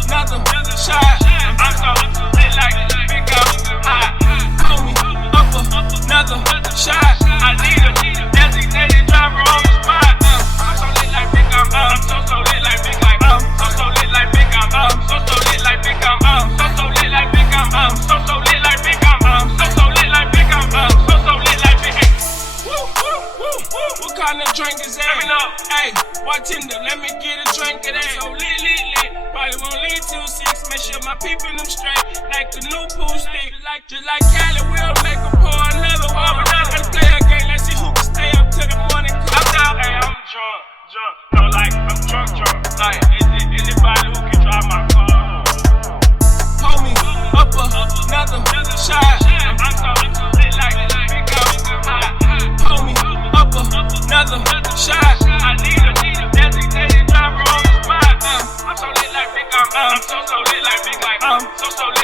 another shot. I'm so lit like big hot. Pull me up another shot. I need a designated driver on the spot. I'm so lit like big I'm so lit like big so lit like big so lit like big so lit like big so lit like big so lit like big so lit like big. Woo woo woo woo. What kind of drink is that? Let me know. Hey, what Tinder? Let me get a drink of that. So lit. Probably won't lead till 6. Make sure my people them straight like the new pool stick. Just like Cali, we'll make a pour another one. Let's play a game. Let's see who can stay up till the morning. I'm down. Hey, I'm drunk. No, like I'm drunk. Like is anybody who can drive my car? Pull me up another shot. I'm so lit like big hot. Pull me up another shot. I need a designated driver on the spot. I'm so lit like big so lit like big so lit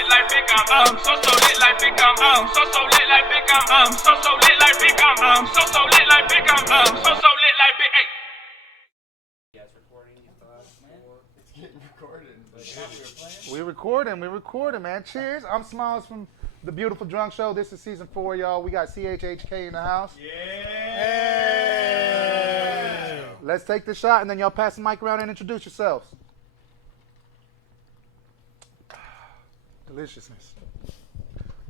like big so lit like big so lit like big so lit like big so lit like big so lit like big. Hey. We recording, man. Cheers. I'm Smiles from the Beautiful Drunk Show. This is season 4, y'all. We got CHHK in the house. Yeah. Let's take the shot, and then y'all pass the mic around and introduce yourselves. Deliciousness.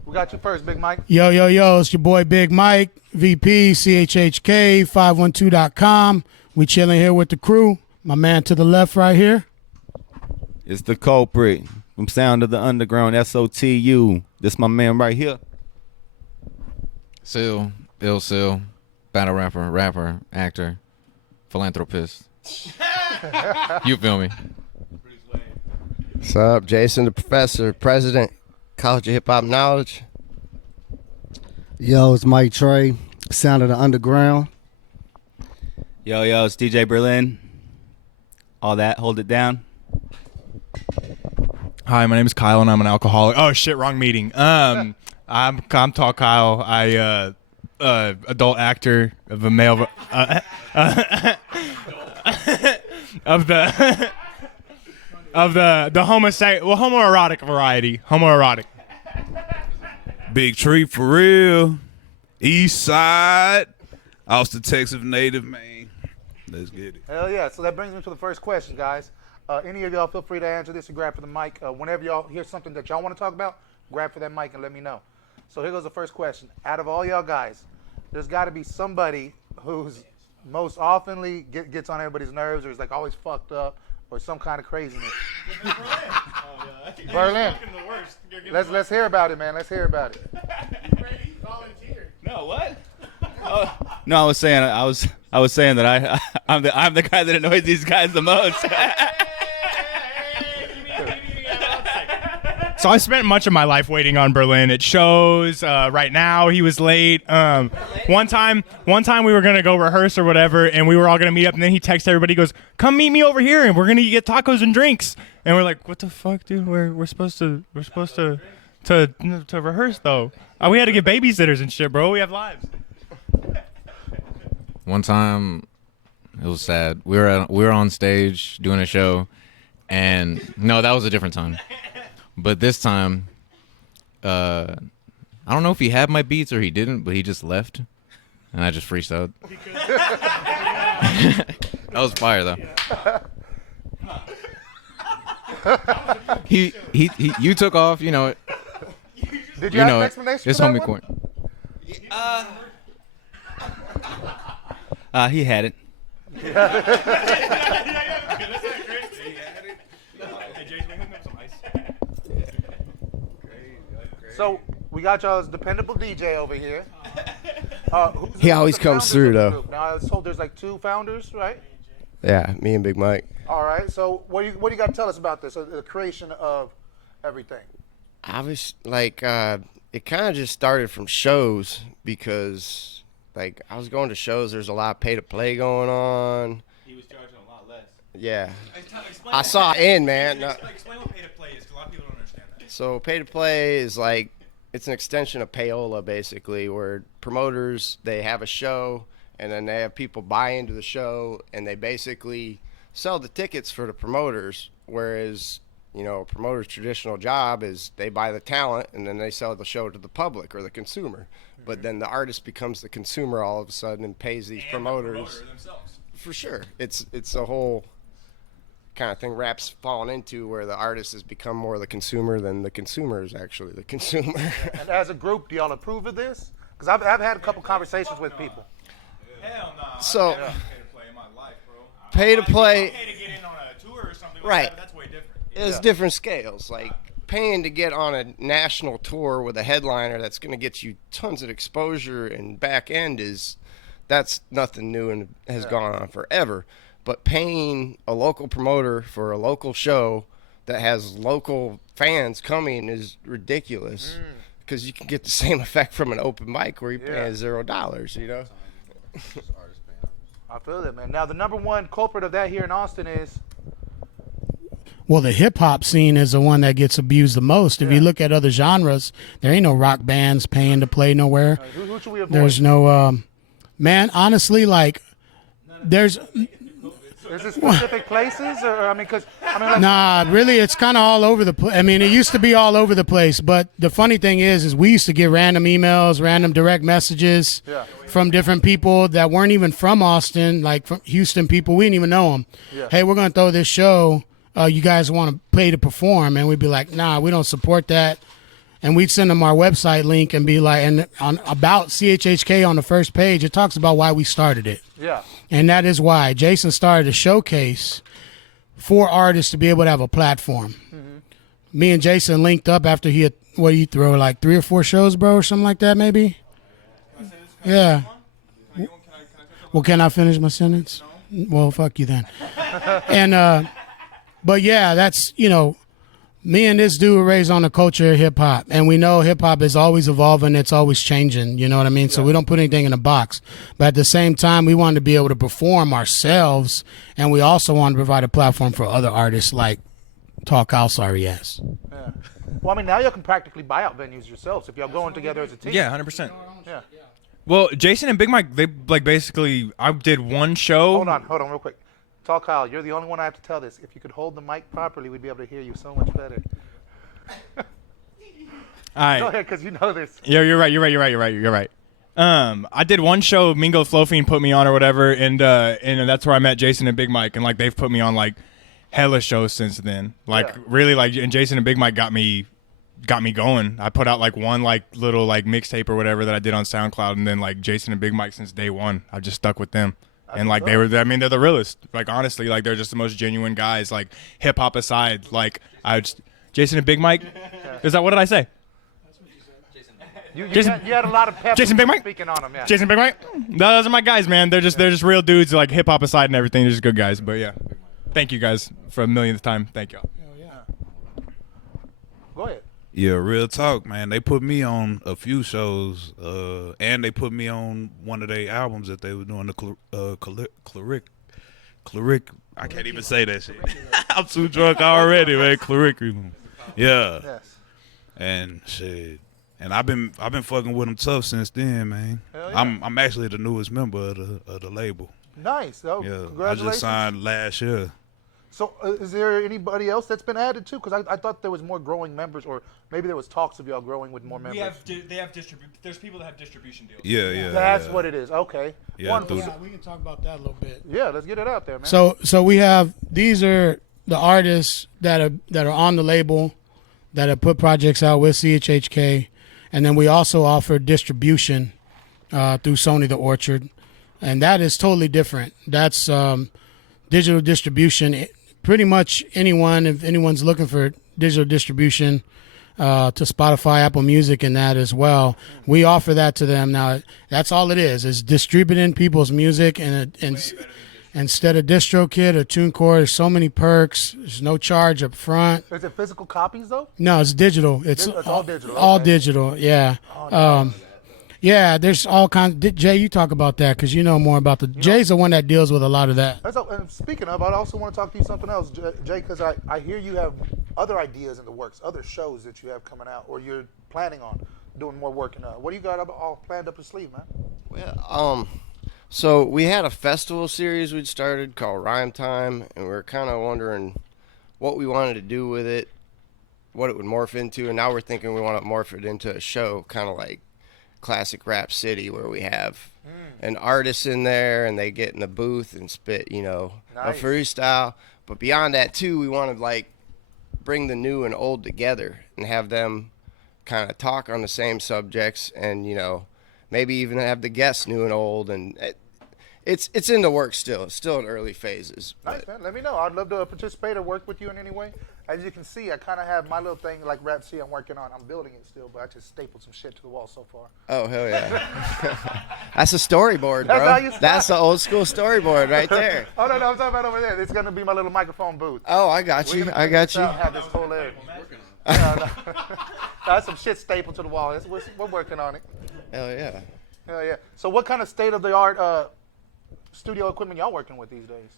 We got you first, Big Mike. Yo, it's your boy Big Mike, VP, CHHK, 512.com. We chilling here with the crew. My man to the left right here. It's the culprit from Sound of the Underground, SOTU. This my man right here. Ill Seal, battle rapper, actor, philanthropist. You feel me? What's up, Jason, the professor, president, College of Hip Hop Knowledge. Yo, it's Mike Trey, Sound of the Underground. Yo, it's DJ Berlin. All that, hold it down. Hi, my name is Kyle, and I'm an alcoholic. Oh shit, wrong meeting. I'm Tall Kyle. I adult actor of a male of the homoerotic variety. Homoerotic. Big Tree for real. East Side. Austin, Texas native, man. Let's get it. Hell yeah. So that brings me to the first question, guys. Any of y'all feel free to answer this and grab for the mic. Whenever y'all hear something that y'all want to talk about, grab for that mic and let me know. So here goes the first question. Out of all y'all guys, there's got to be somebody who's most oftenly gets on everybody's nerves or is like always fucked up or some kind of craziness. Berlin. Let's hear about it, man. Let's hear about it. No, what? No, I was saying that I'm the guy that annoys these guys the most. So I spent much of my life waiting on Berlin. It shows. Right now, he was late. One time we were gonna go rehearse or whatever, and we were all gonna meet up. And then he texts everybody, he goes, "Come meet me over here, and we're gonna get tacos and drinks." And we're like, "What the fuck, dude? We're supposed to rehearse though. We had to get babysitters and shit, bro. We have lives." One time, it was sad. We were on stage doing a show, and no, that was a different time. But this time, I don't know if he had my beats or he didn't, but he just left, and I just freestyled. That was fire though. You took off, you know it. Did you have an explanation it's for that homie one? coin. He had it. So we got y'all's dependable DJ over here. He always comes through, though. Now I was told there's like 2 founders, right? Yeah, me and Big Mike. All right. So what do you got to tell us about this? The creation of everything. I was like, it kind of just started from shows because, like, I was going to shows. There's a lot of pay to play going on. He was charging a lot less. Yeah. I saw in, man. Explain what pay to play is, because a lot of people don't understand that. So pay to play is like, it's an extension of payola, basically, where promoters, they have a show, and then they have people buy into the show, and they basically sell the tickets for the promoters, whereas You know, a promoter's traditional job is they buy the talent and then they sell the show to the public or the consumer. But then the artist becomes the consumer all of a sudden and pays these promoters. For sure. It's a whole kind of thing Rap's fallen into where the artist has become more the consumer than the consumer is actually the consumer. And as a group, do y'all approve of this? Because I've had a couple conversations with people. Hell no. So, I've never pay to play in my life, bro. Pay to play. Pay to get in on a tour or something like Right. that, but that's way different. There's different scales. Like paying to get on a national tour with a headliner that's going to get you tons of exposure and back end that's nothing new and has gone on forever. But paying a local promoter for a local show that has local fans coming is ridiculous because you can get the same effect from an open mic where you're paying $0, you know? I feel that, man. Now, the number one culprit of that here in Austin is Well, the hip hop scene is the one that gets abused the most. If you look at other genres, there ain't no rock bands paying to play nowhere. who should we avoid? There's no, man, honestly, like, there's, Is it specific places, or I mean, because I mean, like, nah, really, it's kind of all over the place. I mean, it used to be all over the place, but the funny thing is we used to get random emails, random direct messages from different people that weren't even from Austin, like from Houston people. We didn't even know them. Hey, we're going to throw this show. You guys want to pay to perform? And we'd be like, nah, we don't support that. And we'd send them our website link and be like, and on about CHHK on the first page, it talks about why we started it. yeah, And that is why Jason started a showcase for artists to be able to have a platform. Me and Jason linked up after he had, what do you throw, like 3 or 4 shows, bro, or something like that, maybe? Yeah. Well, can I finish my sentence? Well, fuck you then. And, but yeah, that's, you know, me and this dude were raised on the culture of hip hop, and we know hip hop is always evolving, it's always changing, you know what I mean? So we don't put anything in a box. But at the same time, we wanted to be able to perform ourselves, and we also wanted to provide a platform for other artists like Talk House RES. yeah. Well, I mean, now you can practically buy out venues yourselves if y'all going together as a team. Yeah, 100%. Yeah. Well, Jason and Big Mike, they like basically, I did one show. Hold on, real quick. Tall Kyle, you're the only one I have to tell this. If you could hold the mic properly, we'd be able to hear you so much better. All right. Go ahead, because you know this. Yeah, you're right. I did one show, Mingo Flofiend put me on or whatever, and that's where I met Jason and Big Mike, and like they've put me on like hella shows since then. Like really, like, and Jason and Big Mike got me going. I put out like one like little like mixtape or whatever that I did on SoundCloud, and then like Jason and Big Mike since day one, I've just stuck with them. And like they were, I mean, they're the realest. Like honestly, like they're just the most genuine guys. Like hip hop aside, like Jason and Big Mike. Is that what did I say? You Jason- had a lot of pep Jason Big Mike? speaking on them, yeah. Jason Big Mike. Those are my guys, man. They're just real dudes. Like hip hop aside and everything, they're just good guys. But yeah, thank you guys for a millionth time. Thank y'all. Go ahead. Yeah, real talk, man. They put me on a few shows, and they put me on one of their albums that they were doing, the Claric. I can't even say that shit. I'm too drunk already, man. Claric. Yeah. Yes. And shit. And I've been fucking with them tough since then, man. Hell yeah. I'm actually the newest member of the label. Nice. Oh, Yeah. I congratulations. just signed last year. So, is there anybody else that's been added too? Because I thought there was more growing members, or maybe there was talks of y'all growing with more members. There's people that have distribution deals. Yeah. That's what it is. Okay. Yeah, Wonderful. through Yeah, we can talk about that a little bit. Yeah, let's get it out there, man. So we have, these are the artists that are on the label that have put projects out with CHHK, and then we also offer distribution through Sony the Orchard, and that is totally different. That's digital distribution. Pretty much anyone, if anyone's looking for digital distribution to Spotify, Apple Music, and that as well, we offer that to them. Now, that's all it is distributing people's music, and instead of DistroKid or TuneCore, there's so many perks. There's no charge up front. Is it physical copies though? No, it's digital. It's all digital. All Okay. digital, yeah. Yeah, there's all kinds. Jay, you talk about that because you know more about the. Jay's the one that deals with a lot of that. And speaking of, I also want to talk to you something else, Jay, because I hear you have other ideas in the works, other shows that you have coming out, or you're planning on doing more work. And what do you got all planned up your sleeve, man? Well, so we had a festival series we'd started called Rhyme Time, and we were kind of wondering what we wanted to do with it, what it would morph into, and now we're thinking we want to morph it into a show, kind of like Classic Rap City, where we have an artist in there and they get in the booth and spit, you know, a freestyle. But beyond that too, we want to like bring the new and old together and have them kind of talk on the same subjects, and you know, maybe even have the guests new and old, and it's in the works still. It's still in early phases. Nice, man. Let me know. I'd love to participate or work with you in any way. As you can see, I kind of have my little thing like Rap C I'm working on. I'm building it still, but I just stapled some shit to the wall so far. Oh, hell yeah. That's a storyboard, That's bro. how you start. That's the old school storyboard right there. Oh, no, I'm talking about over there. It's going to be my little microphone booth. Oh, I got you. I got you. Have this whole area. That's some shit stapled to the wall. We're working on it. Hell yeah. Hell yeah. So what kind of state-of-the-art studio equipment y'all working with these days?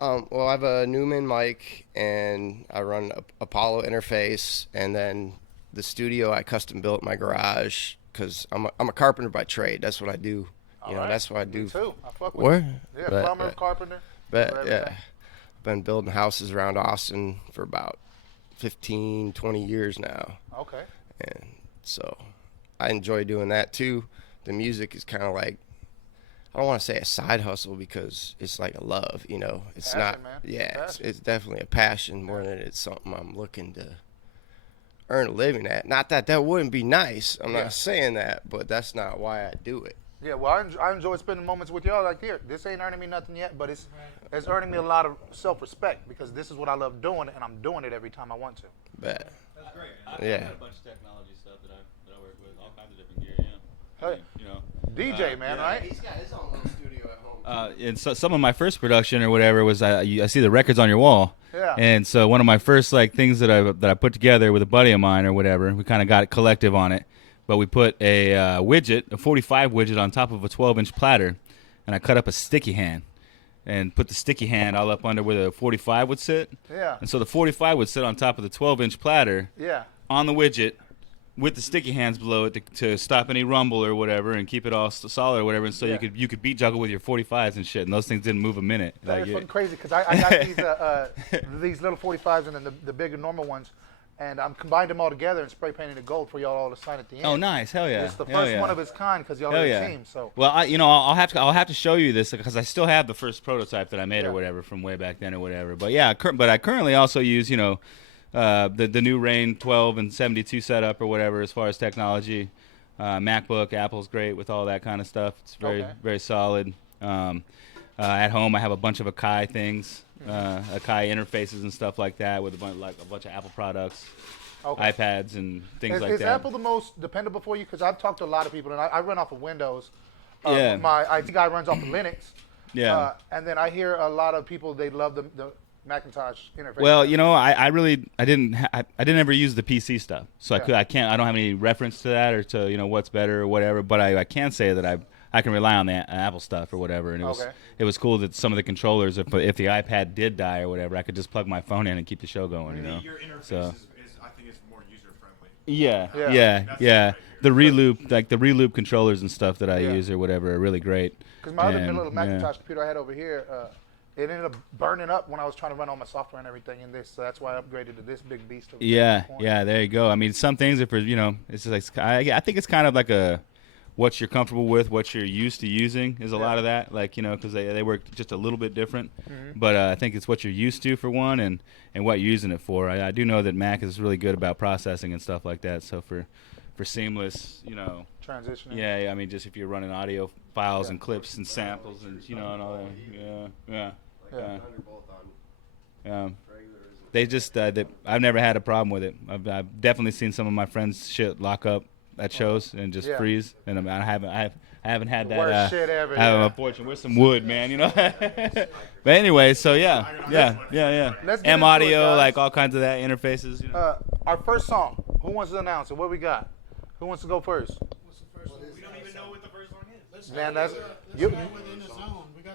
Well, I have a Newman mic, and I run a Apollo interface, and then the studio I custom built in my garage because I'm a carpenter by trade. That's what I do. You know, that's what I do. Me too. I fuck with Where? you. Yeah, plumber, carpenter. Yeah. Been building houses around Austin for about 15, 20 years now. Okay. And so I enjoy doing that too. The music is kind of like, I don't want to say a side hustle because it's like a love, you know. It's passion, not, man. yeah, it's definitely a passion more than it's something I'm looking to earn a living at. Not that that wouldn't be nice. I'm not saying that, but that's not why I do it. Yeah, well, I enjoy spending moments with y'all like here. This ain't earning me nothing yet, but it's earning me a lot of self-respect because this is what I love doing, and I'm doing it every time I want to. Bet. That's great. Yeah. got a bunch of technology stuff that I work with, all kinds of different gear, yeah. Hey, You know. DJ, man, right? He's got his own little studio at home. And so some of my first production or whatever was I see the records on your wall. Yeah. And so one of my first like things that I put together with a buddy of mine or whatever, we kind of got collective on it, but we put a widget, a 45 widget on top of a 12-inch platter, and I cut up a sticky hand and put the sticky hand all up under where the 45 would sit. Yeah. And so the 45 would sit on top of the 12-inch platter Yeah. on the widget with the sticky hands below it to stop any rumble or whatever and keep it all solid or whatever. And so you could beat juggle with your 45s and shit, and those things didn't move a minute. That is fucking crazy because I got these little 45s and then the bigger normal ones, and I'm combined them all together and spray painting it gold for y'all all to sign at the end. Oh, nice! Hell yeah! It's the first one of its kind because y'all are a team. So well, I'll have to show you this because I still have the first prototype that I made or whatever from way back then or whatever. But yeah, but I currently also use the new Rain 12 and 72 setup or whatever as far as technology. MacBook, Apple's great with all that kind of stuff. It's very solid. At home, I have a bunch of Akai things, Akai interfaces and stuff like that with a bunch of Apple products, iPads and things like that. Is Apple the most dependable for you? Because I've talked to a lot of people, and I run off of Windows. Yeah. My IT guy runs off of Linux. Yeah. And then I hear a lot of people, they love the Macintosh interface. Well, I didn't ever use the PC stuff, so I don't have any reference to that or to what's better or whatever. But I can say that I can rely on the Apple stuff or whatever, and it was cool that some of the controllers, if the iPad did die or whatever, I could just plug my phone in and keep the show going. Your interface I think is more user friendly. Yeah. The reloop controllers and stuff that I use or whatever are really great. Because my other little Macintosh computer I had over here, it ended up burning up when I was trying to run all my software and everything in this. So that's why I upgraded to this big beast. Yeah. There you go. I mean, some things are for it's just like I think it's kind of like a what you're comfortable with, what you're used to using is a lot of that. Like because they work just a little bit different. Mm-hmm. But I think it's what you're used to for one, and what you're using it for. I do know that Mac is really good about processing and stuff like that. So for seamless, transitioning. Yeah. I mean, just if you're running audio files and clips and samples and and all that. Yeah. They just I've never had a problem with it. I've definitely seen some of my friends shit lock up at shows and just freeze, and I haven't had that. Worst shit ever. Unfortunately, where's some wood, man? But anyway, so yeah. M audio, like all kinds of that interfaces. Our first song. Who wants to announce it? What we got? Who wants to go first? We don't even know what the first song is. Man, that's you.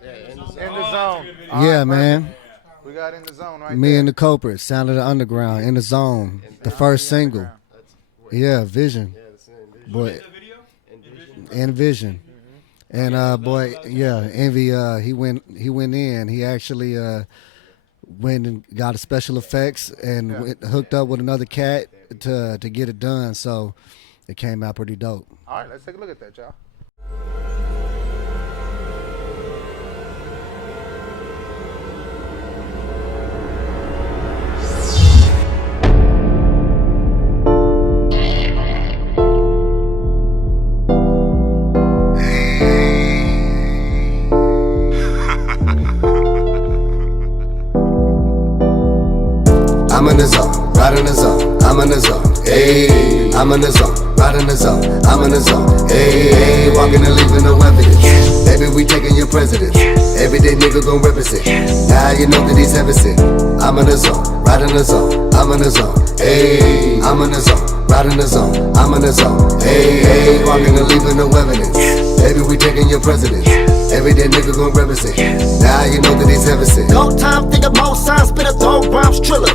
In the zone. Yeah, man. We got In the Zone right Me there. and the Culprit, Sound of the Underground, In the Zone, the first single. Yeah, Vision. Boy, Envision. And boy, yeah, Envy. He went in. He actually went and got a special effects and hooked up with another cat to get it done. So it came out pretty dope. All right, let's take a look at that, y'all. I'm in the zone, right in the zone, I'm in the zone, ayy. I'm in the zone, right in the zone, I'm in the zone, ayy. Walking and leaving no evidence. Baby, we taking your presidents. Everyday nigga gon' represent. Now you know that he's heaven sent. I'm in the zone, right in the zone, I'm in the zone, ayy. I'm in the zone, right in the zone, I'm in the zone, ayy. Walking and leaving no evidence. Baby, we taking your presidents. Everyday nigga gon' represent. Now you know that he's heaven sent. Go time, think of more signs, spit a throw rhymes, triller.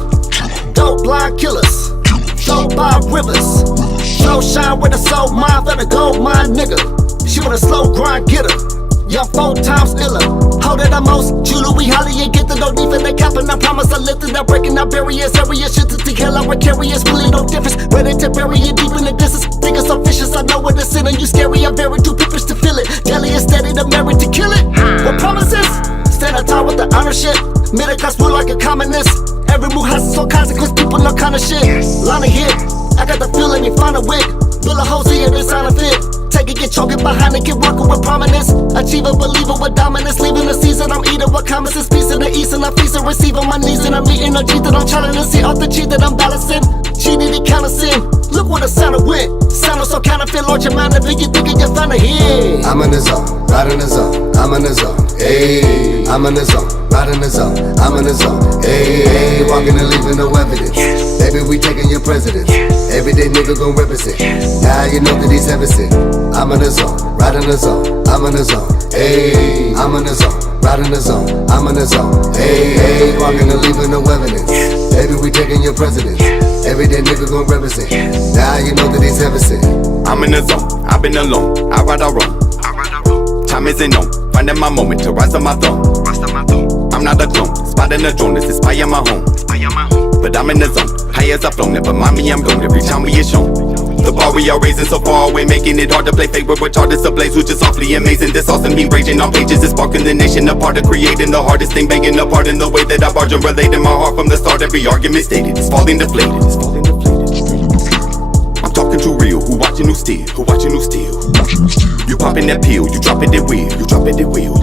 Dope blind killers, soul by rivers. Slow shine with a soul mind for the gold mine nigga. She want a slow grind getter. Young 4 times iller. Hold it the most. Julie, we holly and get the no defense. They capping. I promise I lifted. I'm breaking out barriers. Area shit to the hell. I'm precarious. Really no difference. Ready to bury you deep in the distance. Niggas so vicious. I know what it's in. And you scary. I'm very too pippish to feel it. Daily is steady. The merit to kill it. What promises? Stand up tall with the honor shit. Middle class rule like a communist. Every move has its own consequence, people know kind of shit. Line of hit, I got the feeling you find a wig. Bill a hose here, this on a fit. Take it, get choking behind it, get working with prominence. Achieve a believer with dominance, leaving the season. I'm eating what comments is peace in the east, and I feast and receive on my knees. And I'm eating a G that I'm trying to see off the cheat that I'm balancing. Cheated and counter sin. Look what the sound went. Sound so counterfeit, Lord, your mind, if you thinking you're found a hit. I'm in the zone, right in the zone, I'm in the zone, ayy. I'm in the zone, right in the zone, I'm in the zone, ayy. Walking and leaving no evidence. Baby, we taking your presidents. Everyday nigga gon' represent. Now you know that he's heaven sent. I'm in the zone, right in the zone, I'm in the zone, ayy. I'm in the zone, right in the zone, I'm in the zone, ayy. Walking and leaving no evidence. Baby, we taking your presidents. Everyday nigga gon' represent. Now you know that he's heaven sent. I'm in the zone, I've been alone, I ride, I roam. Time isn't on, finding my moment to rise on my throne. I'm not a clone, spotting a drone, this inspire my home. But I'm in the zone, high as I've flown, never mind me, I'm gone every time we is shown. The bar we are raising so far away, making it hard to play favorite with artists ablaze, who's just awfully amazing. This awesome beam raging on pages is sparking the nation apart, of creating the hardest thing, banging apart in the way that I barge and relate in my heart from the start. Every argument stated is falling deflated. I'm talking too real, who watching, who steal, who watching, who steal. You popping that pill, you dropping that wheel, you dropping that wheel.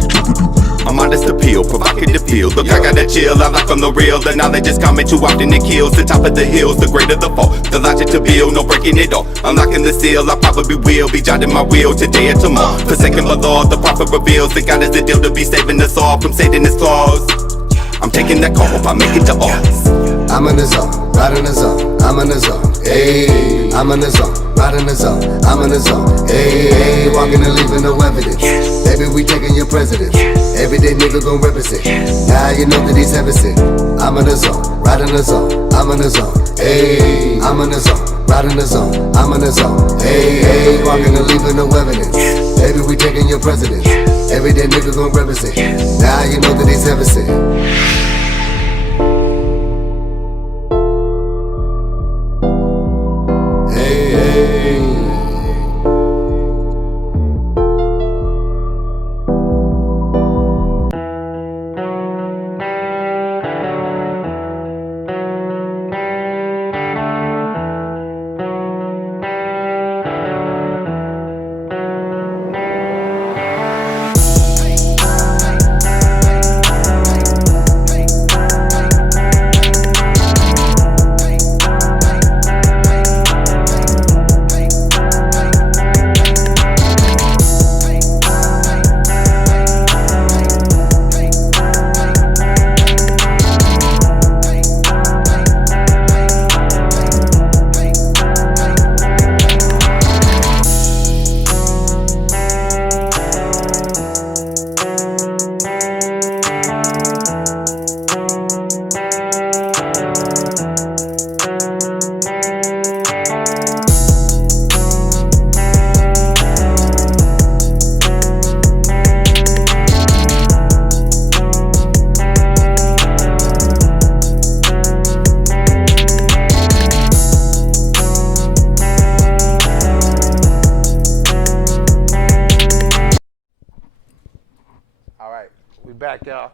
A modest appeal, provocative feel. Look, I gotta chill, I like from the real. The knowledge is coming too often, it kills. The top of the hills, the greater the fall. The logic to build, no breaking it off. Unlocking the seal, I probably will be jotting my wheel today or tomorrow. Forsaken the law, the prophet reveals that God is the deal to be saving us all from Satan's claws. I'm taking that call, I make it to us. I'm in the zone, right in the zone, I'm in the zone, ayy. I'm in the zone, right in the zone, I'm in the zone, ayy. Walking and leaving no evidence. Baby, we taking your presidents. Everyday nigga gon' represent. Now you know that he's heaven sent. I'm in the zone, right in the zone, I'm in the zone, ayy. I'm in the zone, right in the zone, I'm in the zone, ayy. Walking and leaving no evidence. Baby, we taking your presidents. Everyday nigga gon' represent. Now you know that he's heaven sent.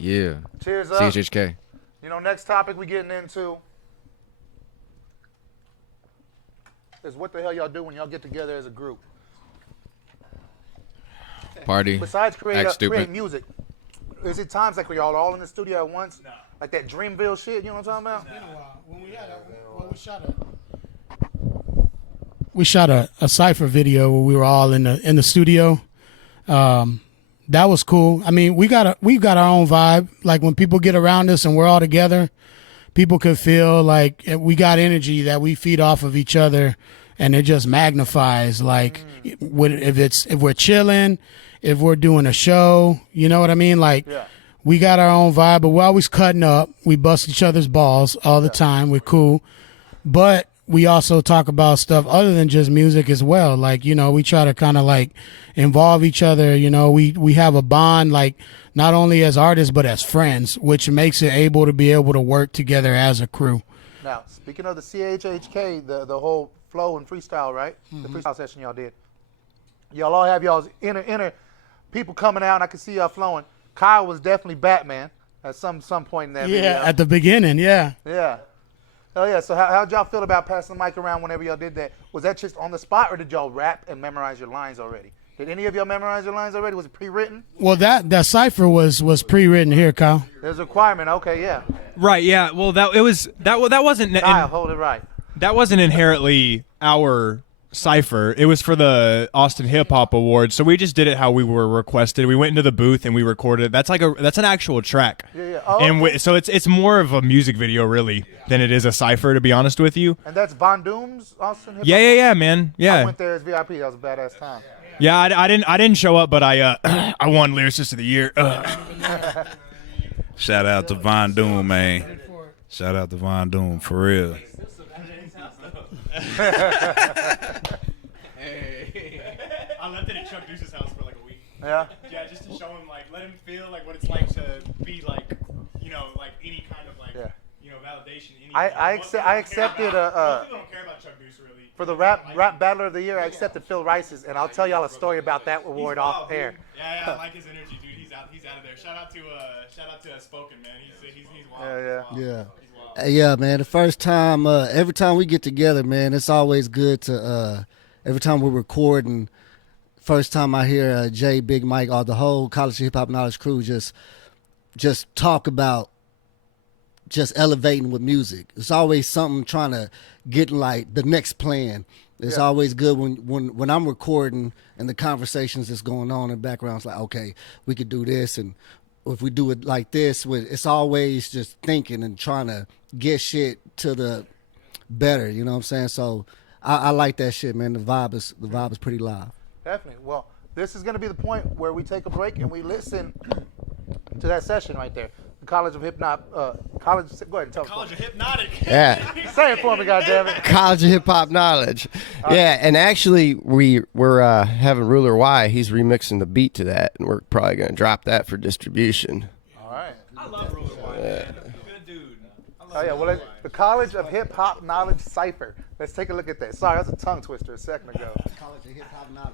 Yeah. Cheers up. CHHK. You know, next topic we getting into is what the hell y'all do when y'all get together as a group. Party. Besides Act create stupid. music, is it times like where y'all all in the studio at once? No. Like that Dreamville shit, you know what I'm talking about? It's been a while. When we shot a cypher video where we were all in the studio. That was cool. I mean, we've got our own vibe. Like when people get around us and we're all together, people can feel like we got energy that we feed off of each other, and it just magnifies. Like if we're chilling, if we're doing a show, you know what I mean? Like we got our own vibe, but we're always cutting up. We bust each other's balls all the time. We're cool, but we also talk about stuff other than just music as well. Like, you know, we try to kind of like involve each other. You know, we have a bond, like not only as artists, but as friends, which makes it able to work together as a crew. Now, speaking of the CHHK, the whole flow and freestyle, right? The freestyle session y'all did. Y'all all have y'all's inner people coming out, and I can see y'all flowing. Kyle was definitely Batman at some point in that video. Yeah, at the beginning, yeah. Yeah. Oh yeah, so how'd y'all feel about passing the mic around whenever y'all did that? Was that just on the spot, or did y'all rap and memorize your lines already? Did any of y'all memorize your lines already? Was it pre-written? Well, that cipher was pre-written here, Kyle. There's a requirement. Okay, yeah. Right. Yeah. Well, that wasn't. Kyle, hold it right. That wasn't inherently our cipher. It was for the Austin Hip Hop Awards, so we just did it how we were requested. We went into the booth and we recorded it. That's an actual track. Yeah. Oh, and okay. so it's more of a music video really than it is a cipher, to be honest with you. And that's Von Doom's Austin Hip Hop? Yeah, man. Yeah. I went there as VIP. That was a badass time. Yeah, I didn't show up, but I I won Lyricist of the Year. Shout out to Von Doom, man. Shout out to Von Doom, for real. I left it at Chuck Deuce's house for like a week. Yeah? Yeah, just to show him, like, let him feel like what it's like to be like, you know, like any kind of like, you know, validation. I accepted most people don't care about Chuck Deuce really. For the rap battler of the year, I accepted Phil Rice's, and I'll tell y'all a story about that award off air. Yeah, I like his energy, dude. He's out of there. Shout out to Spoken, man. He's wild. Yeah. Yeah, man. The first time, every time we get together, man, it's always good to. Every time we're recording, first time I hear Jay, Big Mike, or the whole College of Hip Hop Knowledge crew just talk about just elevating with music. It's always something trying to get like the next plan. It's always good when I'm recording and the conversations that's going on in the background. It's like, okay, we could do this, and if we do it like this, it's always just thinking and trying to get shit to the better. You know what I'm saying? So I like that shit, man. The vibe is pretty live. Definitely. Well, this is going to be the point where we take a break and we listen to that session right there. The College of Hypnot. Go ahead and tell College of Hypnotic. Yeah. Say it for me, goddammit. College of Hip Hop Knowledge. Yeah, and actually we're having Ruler Y. He's remixing the beat to that, and we're probably gonna drop that for distribution. All right. I love Ruler Y, man. Good dude. Oh yeah. Well, the College of Hip Hop Knowledge Cipher. Let's take a look at that. Sorry, that was a tongue twister a second ago. College of Hip Hop Knowledge.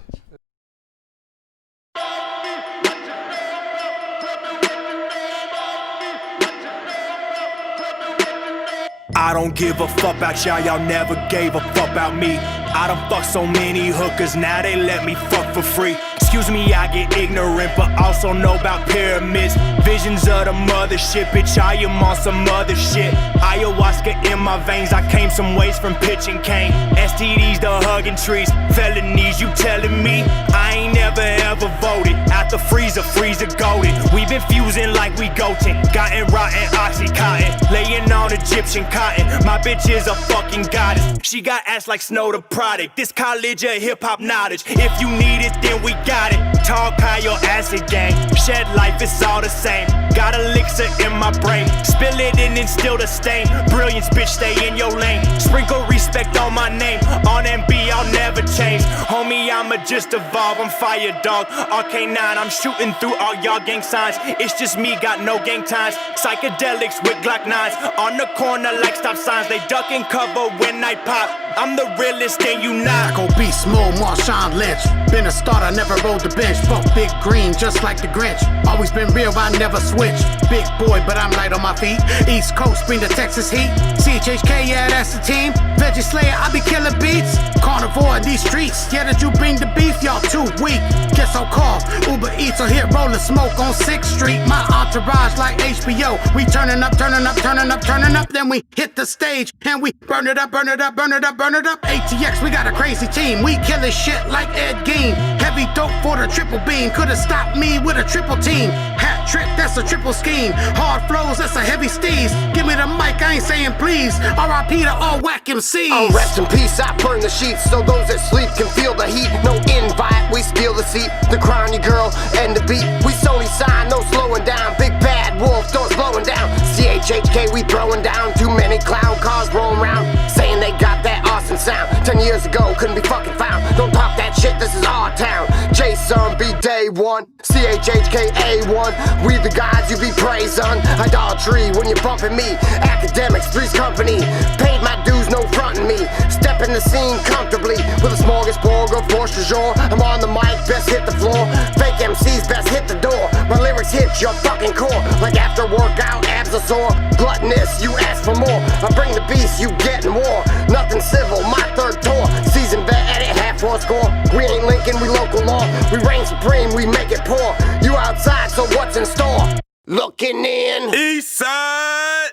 I don't give a fuck about y'all never gave a fuck about me. I done fucked so many hookers, now they let me fuck for free. Excuse me, I get ignorant, but also know about pyramids. Visions of the mothership, bitch, I am on some other shit. Ayahuasca in my veins, I came some ways from pitch and cane. STDs to hugging trees, felonies, you telling me? I ain't never ever voted, out the freezer goated. We been fusing like we goating, gotten rotten Oxycontin, laying on Egyptian cotton. My bitch is a fucking goddess, she got ass like Snow the product. This College of Hip Hop Knowledge, if you need it, then we got it. Tall Kyle acid gang, shed life, it's all the same. Got elixir in my brain, spill it and instill the stain. Brilliance, bitch, stay in your lane. Sprinkle respect on my name, on MB, I'll never change. Homie, I'ma just evolve, I'm fire dog. RK9, I'm shooting through all y'all gang signs. It's just me, got no gang times. Psychedelics with Glock 9s, on the corner like stop signs. They duck and cover when I pop. I'm the realest and you not. Go be small, Marshawn Lynch. Been a starter, never rode the bench. Fuck Big Green, just like the Grinch. Always been real, I never switch. Big boy, but I'm light on my feet. East Coast, bring the Texas heat. CHHK, yeah, that's the team. Veggie Slayer, I be killing beats. Carnivore in these streets. Yeah, did you bring the beef? Y'all too weak. Guess I'll call Uber Eats or hit Rollin' Smoke on 6th Street. My entourage like HBO. We turning up, turning up, turning up, turning up. Then we hit the stage and we burn it up, burn it up, burn it up, burn it up. ATX, we got a crazy team. We killing shit like Ed Gein. Heavy dope for the triple beam. Could've stopped me with a triple team. Hat trick, that's a triple scheme. Hard flows, that's a heavy steez. Give me the mic, I ain't saying please. R.I.P. to all whack MCs. Oh, rest in peace, I burn the sheets so those that sleep can feel the heat. No invite, we steal the seat. The crown, your girl, and the beat. We solely sign, no slowing down. Big bad wolf, don't slowing down. CHHK, we throwing down. Too many clown cars rolling around, saying they got that awesome sound. 10 years ago, couldn't be fucking found. Don't talk that shit, this is our town. Jason be day one, CHHK A1. We the guys you be praised on. Idolatry when you're bumping me. Academics, three's company. Paid my dues, no fronting me. Step in the scene comfortably with a smorgasbord of force du jour. I'm on the mic, best hit the floor. Fake MCs, best hit the door. My lyrics hit your fucking core. Like after workout, abs are sore. Gluttonous, you ask for more. I bring the beast, you getting war. Nothing civil, my third tour. Season vet, edit, half for score. We ain't Lincoln, we local law. We reign supreme, we make it poor. You outside, so what's in store? Looking in East Side.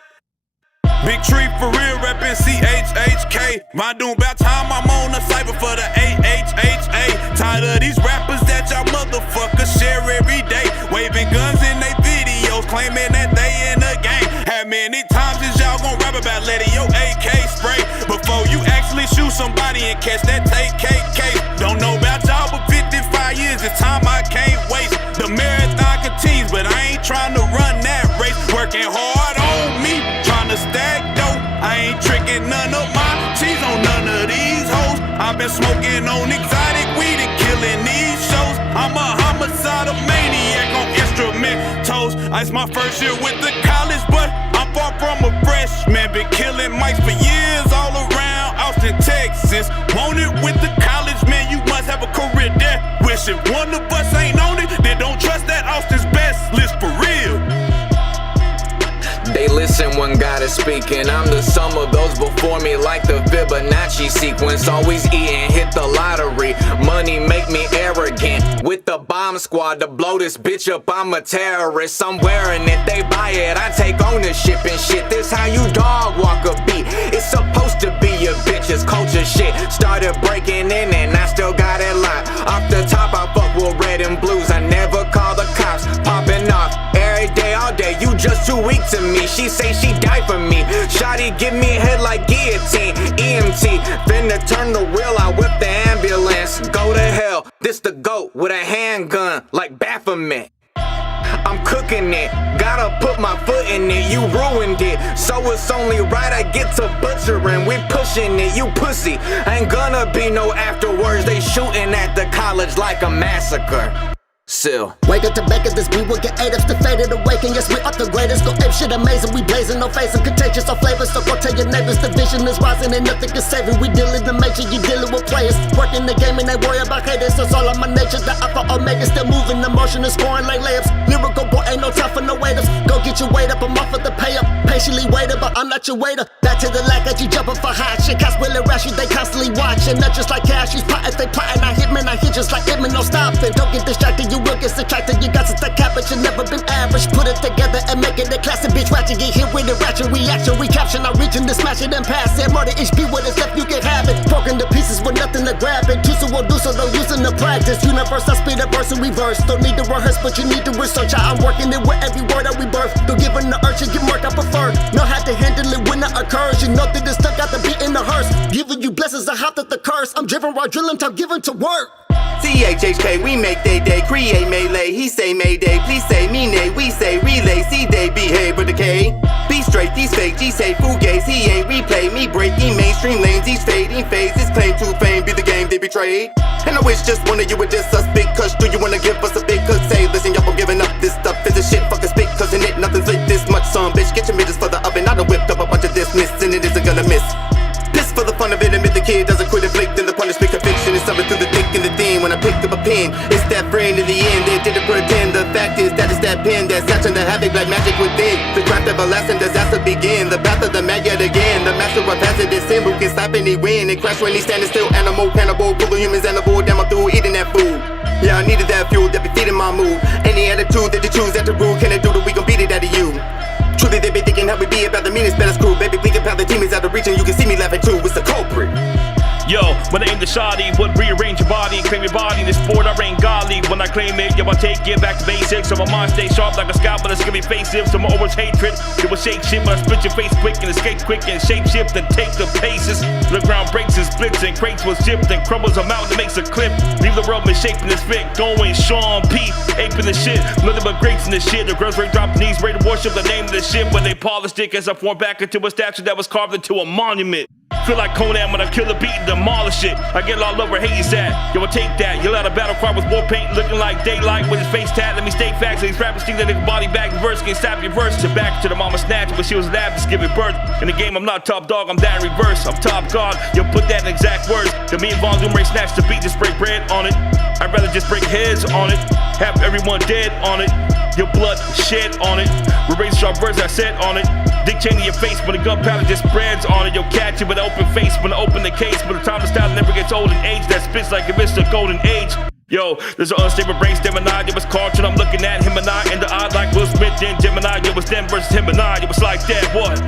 Big tree for real, reppin' CHHK. My doom about time I'm on the cypher for the AHHA. Tired of these rappers that y'all motherfuckers share every day. Waving guns in they videos, claiming that they in the game. How many times is y'all gon' rap about letting your AK spray before you actually shoot somebody and catch that KKK? Don't know about y'all, but 55 years is time I can't waste. The marathon continues, but I ain't trying to run that race. Working hard on me, trying to stack dough. I ain't tricking none of my cheese on none of these hoes. I've been smoking on exotic weed and killing these shows. I'm a homicidal maniac on instrumentals. It's my first year with the college, but I'm far from a freshman. Been killing mics for years all around Austin, Texas. Want it with the college, man, you must have a career there. Wish if one of us ain't on it, then don't trust that Austin's best list for real. They listen when God is speaking. I'm the sum of those before me, like the Fibonacci sequence. Always eating, hit the lottery. Money make me arrogant. With the bomb squad to blow this bitch up, I'm a terrorist. I'm wearing it, they buy it. I take ownership and shit. This how you dog walk a beat. It's supposed to be your bitch's culture shit. Started breaking in and I still got it locked. Off the top, I fuck with red and blues. I never call the cops. Popping off every day, all day. You just too weak to me. She say she died for me. Shawty give me a head like guillotine. EMT, finna turn the wheel, I whip the ambulance. Go to hell, this the GOAT with a handgun like Baphomet. I'm cooking it, gotta put my foot in it. You ruined it, so it's only right I get to butchering. We pushing it, you pussy. Ain't gonna be no afterwards. They shooting at the college like a massacre. Still. Wake up to bake it, this beat will get 8 ups to fade it awaken. Yes, we are the greatest, go ape shit amazing. We blazing, no facing, contagious, our flavors. So go tell your neighbors, the vision is rising and nothing can save it. We dealing the major, you dealing with players. Working the game and they worry about haters. It's all of my nature, the alpha omega. Still moving, the motion is scoring like layups. Lyrical boy, ain't no time for no waiters. Go get your weight up, I'm off of the pay up. Patiently waiting, but I'm not your waiter. Back to the lack that you jumping for hot shit. Cops will rush you, they constantly watching. Not just like cashews, plotting, they plotting. I hit man, I hit just like Hitman, no stopping. Don't get distracted, you will get subtracted. You got to stack cap, but you never been average. Put it together and make it a classic. Bitch, ratchet, get hit with a ratchet reaction. Recapture, not reaching to smash it and pass it. Murder HP with it's left, you can have it. Broken to pieces with nothing to grab it. Tusa will do so, though using the practice. Universe, I speed up, verse and reverse. Don't need to rehearse, but you need to research. I'm working it with every word I rebirth. Don't give in the urge, you get marked, I prefer. Know how to handle it when it occurs. You know that it's stuck out the beat in the hearse. Giving you blessings, I hopped at the curse. I'm driven while drilling, time given to work. CHHK, we make they day, create melee. He say mayday, please say me nay. We say relay, see they behave with the K. Be straight, these fake, G say fugaze. He ain't replay, me breaking mainstream lanes. These fading phases, claim to fame, be the game they betrayed. And I wish just one of you would diss us big cuss. Do you wanna give us a big cut? Say, listen, y'all, I'm giving up this stuff. Is this shit fucking spit, cause in it nothing's lit this much. Son, bitch, get your midgets for the oven. I done whipped up a bunch of this, and it isn't gonna miss. This for the fun of it, admit the kid kid doesn't quit and flick, then the punishment conviction is something through the thick and the thin. When I picked up a pen, it's that friend in the end. They didn't pretend. The fact is that it's that pen that's catching the havoc like magic within. The craft of a lasting disaster begin. The path of the mad yet again. The master of hazardous sin who can stop any win and crash when he's standing still. Animal, cannibal, full of humans and the bull. Damn, I'm through eating that food. Yeah, I needed that fuel that be feeding my mood. Any attitude that you choose at the rule, can it do that? We gon' beat it out of you. Truly, they be thinking how we be about the meanest, better screw. Baby, bleeding pound the demons out of reach, and you can see me laughing too. It's the culprit. Yo, when I aim the shoddy, would rearrange your body and claim your body. In this sport, I reign godly. When I claim it, yo, I take it back to basics. So my mind stays sharp like a scout, but it's gonna be facelift. So my always hatred, it will shake shit when I split your face quick and escape quick and shape shift and take the paces. The ground breaks and splits and crates was chipped and crumbles a mountain that makes a clip. Leave the world misshapen this fit, going Sean P. Aping the shit, nothing but greats in this shit. The girls ready drop knees, ready to worship the name of this shit. When they polished it as I formed back into a statue that was carved into a monument. Feel like Conan when I kill the beat and demolish it. I get a lot of love where hate is at. Yo, I take that. Yell out a battle cry with war paint, looking like daylight with his face tat. Let me state facts. These rappers think that they can body bag verse, can stab your verse. To back to the mama snatch, but she was lab just giving birth. In the game, I'm not top dog, I'm that in reverse. I'm top god. Yo, put that in exact words. The me and Von Doom Ray snatch the beat, just break bread on it. I'd rather just break heads on it. Have everyone dead on it. Your blood shed on it. Erase sharp words I said on it. Dick chain to your face when the gunpowder just spreads on it. You'll catch it with an open face when I open the case. But the time to style never gets old in age. That spits like if it's the golden age. Yo, there's an unstable brain Gemini. It was Carlton, I'm looking at him and I in the eye like Will Smith and Gemini. It was them versus him and I. It was like that, what?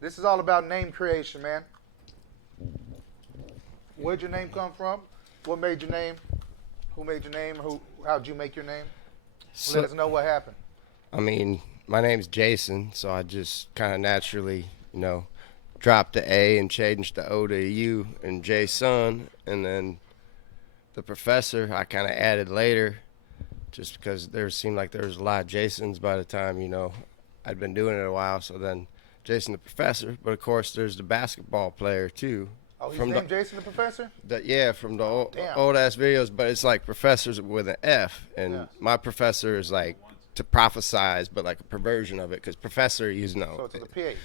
This is all about name creation, man. Where'd your name come from? What made your name? Who made your name? How'd you make your name? Let us know what happened. I mean, my name's Jason, so I just kind of naturally, dropped the A and changed the O to a U and Jason, and then the professor I kind of added later, just because there seemed like there was a lot of Jasons by the time I'd been doing it a while. So then Jason the professor, but of course there's the basketball player too. Oh, he's named Jason the professor? From the old ass videos, but it's like professors with an F, and my professor is like to prophesize, but like a perversion of it, because professor, So it's a PH.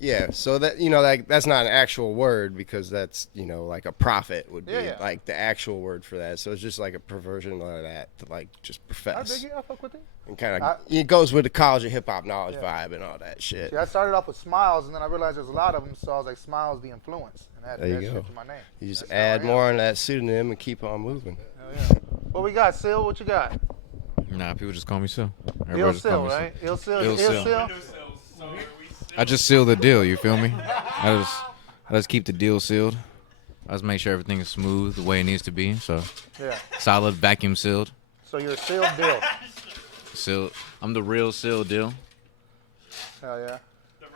Yeah. So that that's not an actual word, because that's like a prophet would be like the actual word for that. So it's just like a perversion of that to like just profess. I dig it. I fuck with it. And kind of it goes with the college of hip hop knowledge vibe and all that shit. See, I started off with Smiles, and then I realized there's a lot of them, so I was like, Smiles the influence, and I added that shit to my name. You just add more on that pseudonym and keep on moving. Hell yeah. What we got, Sil? What you got? Nah, people just call me Sil. Ill Sil, right? Ill Sil. I just seal the deal. You feel me? I just keep the deal sealed. I just make sure everything is smooth the way it needs to be. So solid, vacuum sealed. So you're a sealed deal. Sealed. I'm the real sealed deal. Hell yeah.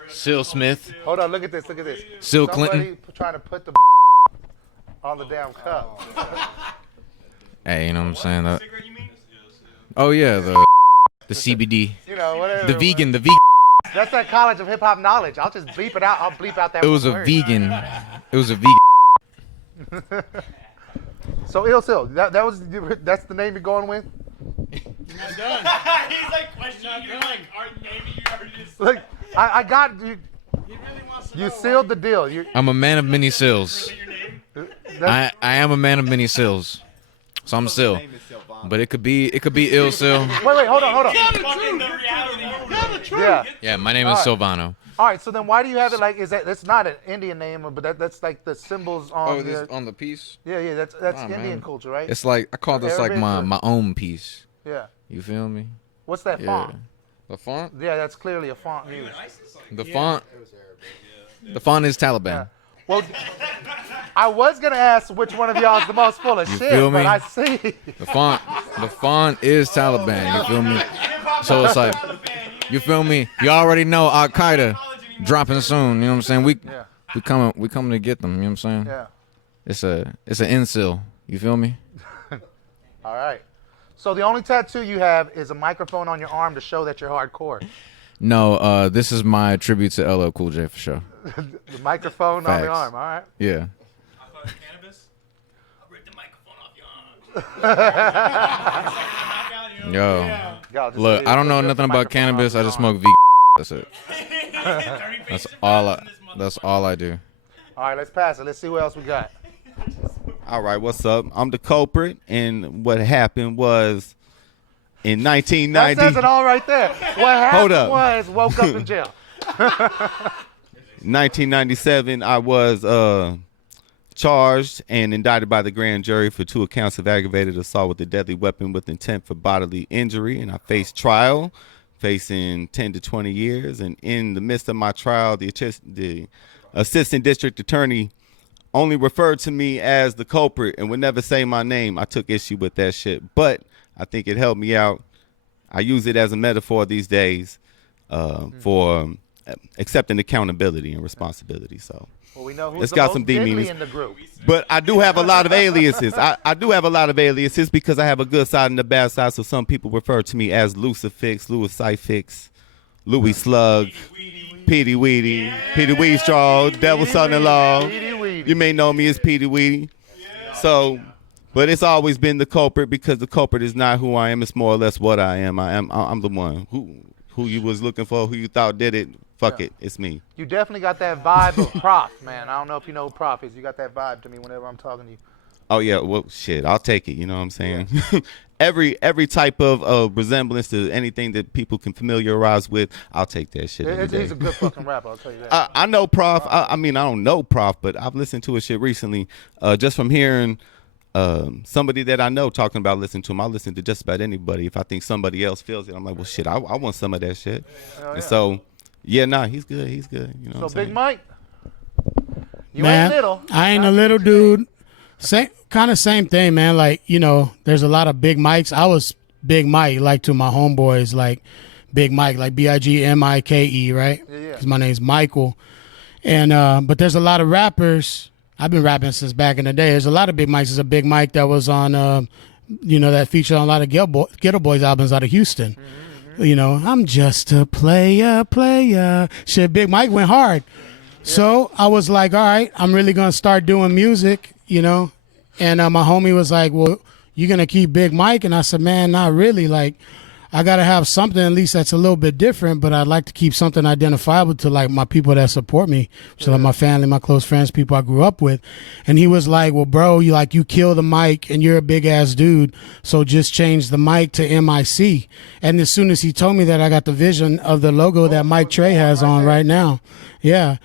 Seal Smith. Hold on, look at this. Seal Somebody Clinton. trying to put the on the damn cup. Hey, you know what I'm saying? Oh yeah, the CBD. Whatever. The vegan. That's that college of hip hop knowledge. I'll just bleep it out. I'll bleep out that. It was a word. vegan. It was a vegan. So Ill Sil, that's the name you're going with? Not done. He's like questioning you, like, our name you already just. Look, I got you. You sealed the deal. I'm a man of many seals. I am a man of many seals. So I'm Sil. But it could be Ill Sil. Wait, hold on. Yeah, my name is Silvano. All right, so then why do you have it like? That's not an Indian name, but that's like the symbols on on the piece? Yeah, that's Indian man. culture, right? It's like I call this like Arabic my own piece. Yeah. You feel me? What's that font? The font? Yeah, that's clearly a font. The font. The font is Taliban. Yeah. Well, I was gonna ask which one of y'all is the most full of shit, feel me? but I see. The font is Taliban. You feel me? So it's like, you feel me? You already know Al Qaeda dropping soon. You know what I'm saying? We coming to get them. You know what I'm saying? Yeah. It's an incel. You feel me? All right. So the only tattoo you have is a microphone on your arm to show that you're hardcore. No, this is my tribute to LL Cool J for sure. The microphone on the arm. All right. Yeah. Cannabis? I'll rip the microphone off your arm. Yo, look, I don't know nothing about cannabis. I just smoke vegan. That's it. That's all I do. All right, let's pass it. Let's see what else we got. All right, what's up? I'm the culprit, and what happened was in 1990. That says it all right there. What happened was woke up in jail. 1997, I was charged and indicted by the grand jury for 2 accounts of aggravated assault with a deadly weapon with intent for bodily injury, and I faced trial, facing 10 to 20 years. And in the midst of my trial, the assistant district attorney only referred to me as the culprit and would never say my name. I took issue with that shit, but I think it helped me out. I use it as a metaphor these days for accepting accountability and responsibility. So well, we know who's it's the got most some deep deadly meanings. in the group. But I do have a lot of aliases. I do have a lot of aliases because I have a good side and a bad side. So some people refer to me as Lucifix, Louis Cyfix, Louis Slug, Petey Weedy, Petey Weedstraw, Devil Son-in-Law. You may know me as Petey Weedy. So, but it's always been the culprit because the culprit is not who I am. It's more or less what I am. I'm the one who you was looking for, who you thought did it. Fuck it, it's me. You definitely got that vibe of Prof, man. I don't know if you know who Prof is. You got that vibe to me whenever I'm talking to you. Oh yeah, well shit, I'll take it. You know what I'm saying? Yeah. every type of resemblance to anything that people can familiarize with, I'll take that shit. He's a good fucking rapper, I'll tell you that. I know Prof. I mean, I don't know Prof, but I've listened to his shit recently, just from hearing somebody that I know talking about listening to him. I listen to just about anybody. If I think somebody else feels it, I'm like, well, shit, I want some of that shit. And so, yeah, nah, he's good. He's good. You know. So what I'm Big Mike, you man, ain't little. I ain't a little dude. Same thing, man. Like, you know, there's a lot of Big Mikes. I was Big Mike, like to my homeboys, like Big Mike, like Bigmike, right? Yeah. Because my name's Michael. And but there's a lot of rappers. I've been rapping since back in the day. There's a lot of Big Mikes. There's a Big Mike that was on, you know, that featured on a lot of Ghetto Boys albums out of Houston. Mm-hmm. You know, I'm just a player. Shit, Big Mike went hard. Yeah. So I was like, all right, I'm really going to start doing music, you know. And my homie was like, well, you going to keep Big Mike? And I said, man, not really. Like, I got to have something at least that's a little bit different, but I'd like to keep something identifiable to, like, my people that support me. So, like, my family, my close friends, people I grew up with. And he was like, well, bro, you kill the mic and you're a big-ass dude, so just change the mic to MIC. And as soon as he told me that, I got the vision of the logo that Mike Trey has on right now. Yeah.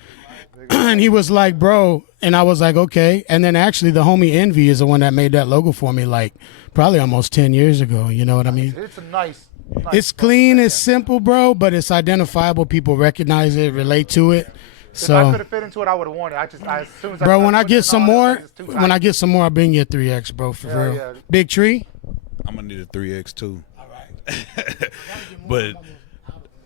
And he was like, bro, and I was like, okay. And then actually the homie Envy is the one that made that logo for me, like, probably almost 10 years ago. You know what I mean? It's a nice it's clean, it's simple, bro, but it's identifiable. People recognize it, relate to it. So if I could have fit into it, I would have worn it. As soon as bro, when I get some more, I'll bring you a 3X, bro, for real. Yeah. Big Tree? I'm going to need a 3X too. All right. But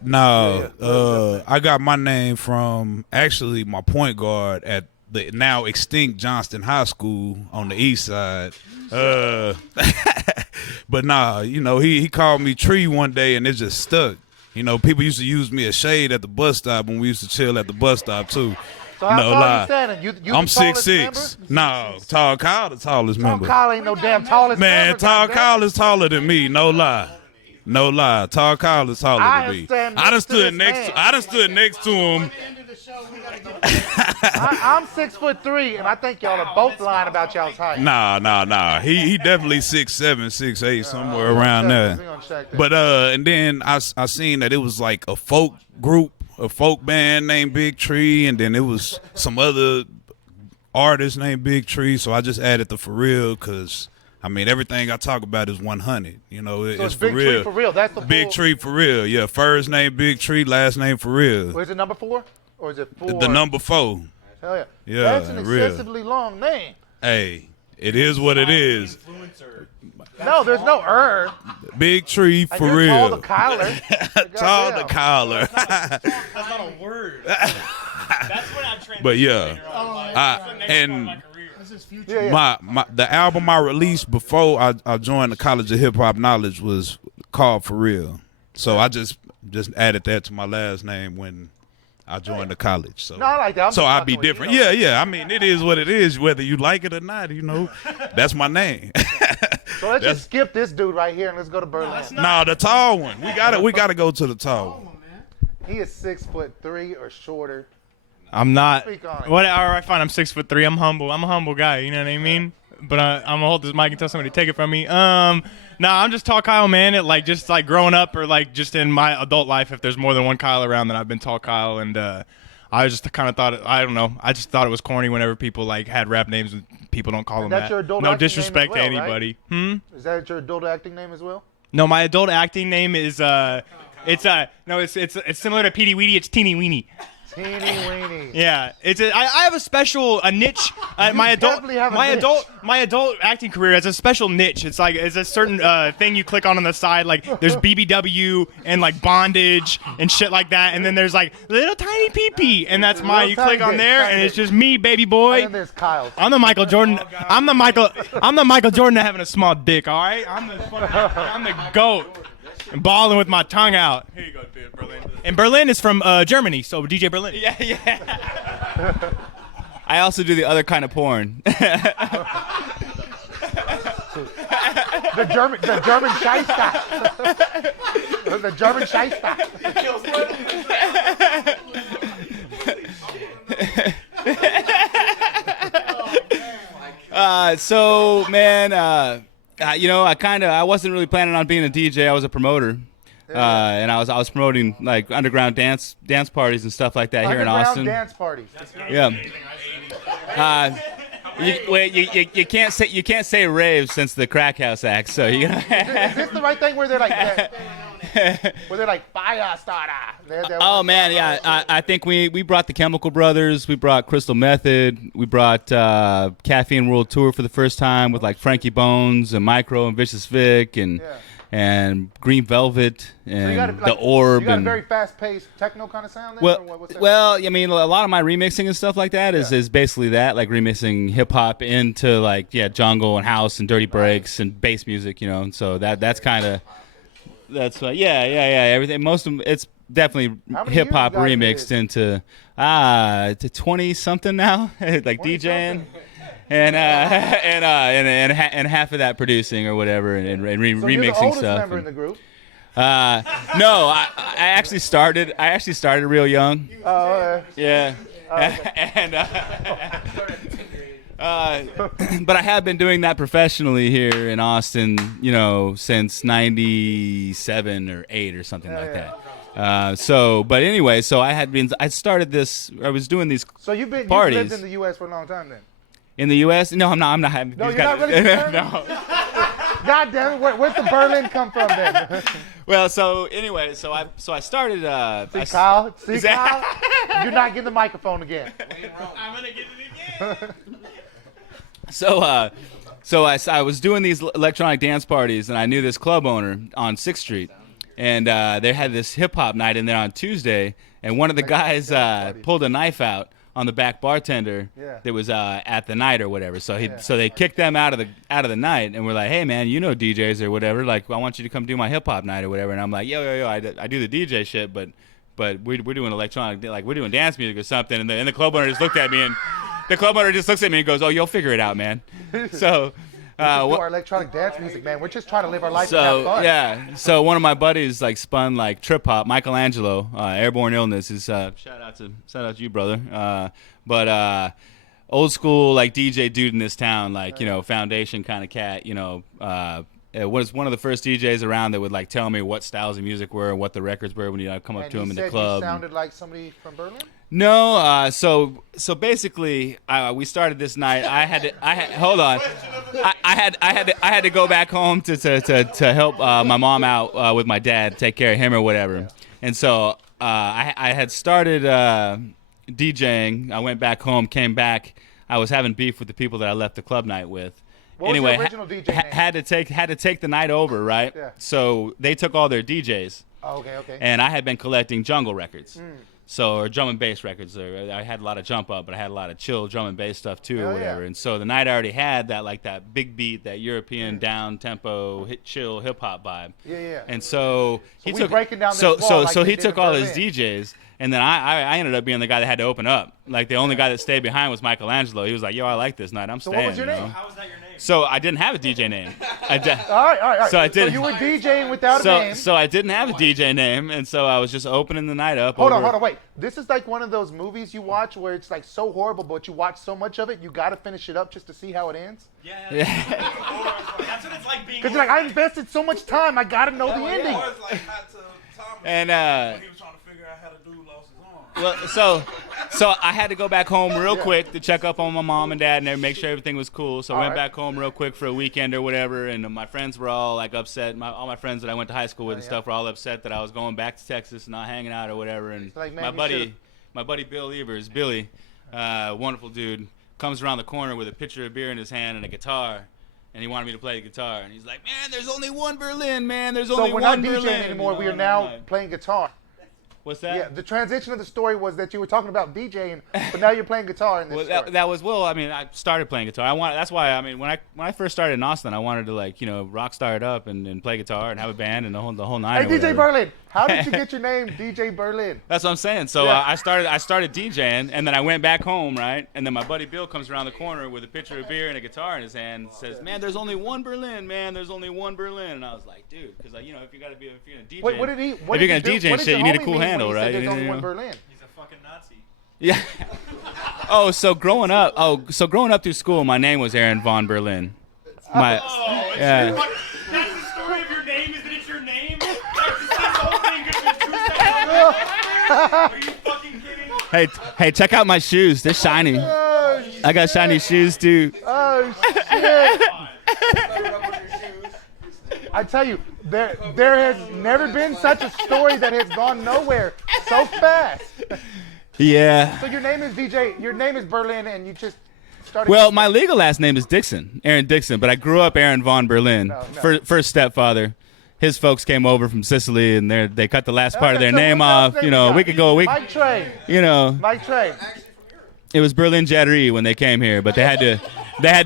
no, I got my name from actually my point guard at the now extinct Johnston High School on the east side. But nah, you know, he called me Tree one day and it just stuck. You know, people used to use me as shade at the bus stop when we used to chill at the bus stop too. So how no tall lie. you standing? You I'm the tallest 6'6". member? No, Tall Kyle the tallest Tall member. Kyle ain't no damn tallest Man, member. Tall goddamn. Kyle is taller than me. No lie. No lie. Tall Kyle is taller I than me. stand I done next to stood this next man. to I done stood next to him. I'm 6'3", and I think y'all are both lying about y'all's height. Nah. He definitely 6'7", 6'8", somewhere we gonna around check there. this, we gonna check this. But and then I seen that it was like a folk group, a folk band named Big Tree, and then it was some other artist named Big Tree. So I just added the For Real because I mean everything I talk about is 100. You know, So it's Big for real. Tree for real. That's the Big full- Tree For Real. Yeah, first name Big Tree, last name For Real. Or is it number 4? Or is it 4? The number 4. Hell yeah. Yeah, That's an real. excessively long name. Hey, it is what it is. No, there's no Big Tree And For you're Real. tall the Kyler. Tall the collar. That's not a word. That's what I'm trying But yeah, and the album I released before I joined the College of Hip Hop Knowledge was called For Real. So I just added that to my last name when I joined the college. So No, I like that. I'm so just I'd fucking be with you, different. you know. Yeah. I mean, it is what it is, whether you like it or not. You know, that's my name. So let's just skip this dude right here and let's go to Berlin. No, the tall one. We gotta go to the tall one. He is 6'3" or shorter. I'm not. Speak on it. What? All right, fine. I'm 6'3". I'm humble. I'm a humble guy. You know what I mean? But I'm gonna hold this mic and tell somebody to take it from me. No, I'm just Tall Kyle, man. It like just like growing up or like just in my adult life. If there's more than one Kyle around, then I've been Tall Kyle, and I just kind of thought I don't know. I just thought it was corny whenever people like had rap names and people don't call them that's that. your adult No acting disrespect name as to well, anybody. right? Is that your adult acting name as well? No, my adult acting name is it's similar to Petey Weedy. It's Teeny Weeny. Teeny weeny. Yeah, I have a niche. My adult acting career has a special niche. It's a certain thing you click on the side. Like there's BBW and like bondage and shit like that. And then there's like little tiny pee, and that's my. You click on there, and it's just me, baby boy. And then there's Kyle. I'm the Michael Jordan. I'm the Michael Jordan of having a small dick. All right, I'm the goat. And balling with my tongue out. Here you go, dude, Berlin. And Berlin is from Germany, so DJ Berlin. Yeah. I also do the other kind of porn. The German Shyster. The German Shyster. So man, I wasn't really planning on being a DJ. I was a promoter, and I was promoting like underground dance parties and stuff like that here in Austin. Underground dance parties. Yeah. You can't say rave since the Crack House Act. So you. Is this the right thing where they're like? Where they're like fire starter. Oh man, yeah. I think we brought the Chemical Brothers, we brought Crystal Method, we brought Caffeine World Tour for the first time with like Frankie Bones and Micro and Vicious Vic and Green Velvet and The Orb. You got a and very fast-paced techno kind of sound there? well, I mean, a lot of my remixing and stuff like that is basically that, like remixing hip hop into like jungle and house and dirty breaks and bass music, you know. And so that's kind of. That's everything. Most of them, it's definitely hip hop remixed into to 20 something now, like DJing, and half of that producing or whatever, and remixing so you're the oldest stuff. Member in the group. No, I actually started real young. Oh, okay. Yeah, but I have been doing that professionally here in Austin, you know, since '97 or '8 or something like that. But anyway, so I was doing these So you've parties. lived in the U.S. for a long time then? In the U.S.? No, I'm not. No, you're not really from No. God damn it! Where's the Berlin come from then? Well, so anyway, I started. See, Kyle, you're not getting the microphone again. I'm gonna get it again. So I was doing these electronic dance parties, and I knew this club owner on 6th Street, and they had this hip hop night in there on Tuesday, and one of the guys pulled a knife out on the back bartender that was at the night or whatever. So they kicked them out of the night, and we're like, hey man, you know DJs or whatever, like I want you to come do my hip hop night or whatever. And I'm like, yo, I do the DJ shit, but but we're doing electronic, like we're doing dance music or something, and the club owner just looked at me, and the club owner just looks at me and goes, "Oh, you'll figure it out, man." So. We just do our electronic dance music, man. We're just trying to live our life and have So fun. yeah, so one of my buddies like spun like trip hop. Michelangelo, Airborne Illness is shout out to you, brother. But old school like DJ dude in this town, like foundation kind of cat. It was one of the first DJs around that would like tell me what styles of music were and what the records were when you come up to him in the club. You sounded like somebody from Berlin. No, so basically, we started this night. I had to go back home to help my mom out with my dad, take care of him or whatever. Yeah. And so I had started DJing. I went back home, came back. I was having beef with the people that I left the club night with. What anyway, was your original DJ name? had to take the night over, right? Yeah. So they took all their DJs. Oh, okay. And I had been collecting jungle records. So, or drum and bass records. I had a lot of jump up, but I had a lot of chill drum and bass stuff too, or whatever. Yeah. And so the night I already had that big beat, that European down tempo, chill hip hop vibe. Yeah. And so he took breaking down this so wall like he took all his DJs, and then I ended up being the guy that had to open up. Like the only guy that stayed behind was Michelangelo. He was like, "Yo, I like this night. I'm staying." So what was your name? How was that your name? So I didn't have a DJ name. All right. So I did. So you were DJing without a name. So I didn't have a DJ name, and so I was just opening the night up. Hold on, wait. This is like one of those movies you watch where it's like so horrible, but you watch so much of it, you got to finish it up just to see how it ends. Yeah. That's what it's like being. Because you're like, I invested so much time, I got to know the ending. And he was trying to figure out how to do lost his arm. well, so I had to go back home real quick to check up on my mom and dad and make sure everything was cool. So I went back home real quick for a weekend or whatever, and my friends were all like upset. All my friends that I went to high school with and stuff were all upset that I was going back to Texas and not hanging out or whatever. And like, man, my buddy Bill Evers, Billy, wonderful dude, comes around the corner with a pitcher of beer in his hand and a guitar. And he wanted me to play the guitar. And he's like, "Man, there's only one Berlin, man. There's only one Berlin." So we're not DJing anymore. We are now playing guitar. What's that? Yeah, the transition of the story was that you were talking about DJing, but now you're playing guitar in this story. I started playing guitar. That's why when I first started in Austin, I wanted to rock star it up and play guitar and have a band and the whole nine. Hey, DJ Berlin, how did you get your name, DJ Berlin? That's what I'm saying. So I started DJing, and then I went back home, right? And then my buddy Bill comes around the corner with a pitcher of beer and a guitar in his hand, and says, "Man, there's only one Berlin, man. There's only one Berlin." And I was like, "Dude, because if you're gonna DJ, Wait, what did he? If you're gonna DJ and shit, you need a cool handle, right?" There's only one Berlin. He's a fucking Nazi. Yeah. So growing up through school, my name was Aaron von Berlin. That's the story of your name, is that it's your name? That's this whole thing is 2 seconds. Are you fucking kidding? Hey, check out my shoes. They're shiny. I got shiny shoes too. Oh shit! I tell you, there has never been such a story that has gone nowhere so fast. Yeah. So your name is DJ. Your name is Berlin, and you just started. Well, my legal last name is Dixon, Aaron Dixon, but I grew up Aaron von Berlin. No. First stepfather. His folks came over from Sicily, and they cut the last part of their name off. We could go. Mike Train. Mike Train. It was Berlin Jattery when they came here, but they had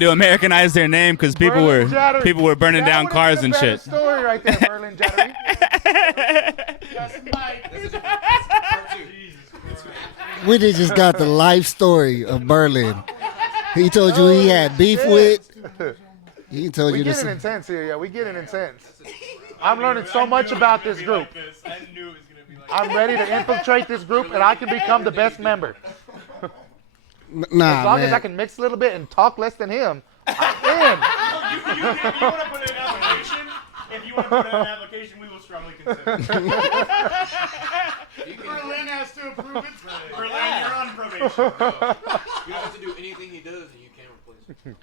to Americanize their name because people were burning down cars and shit. Story right there, Berlin Jattery. We just got the life story of Berlin. He told you he had beef with. He told you this. We getting intense here, yeah. We getting intense. I'm learning so much about this group. I'm ready to infiltrate this group, and I can become the best member. Nah, as long man. as I can mix a little bit and talk less than him, I'm in. If you want to put in an application, we will strongly consider. Berlin has to approve it. Berlin, you're on probation. You don't have to do anything he does, and you can't replace him.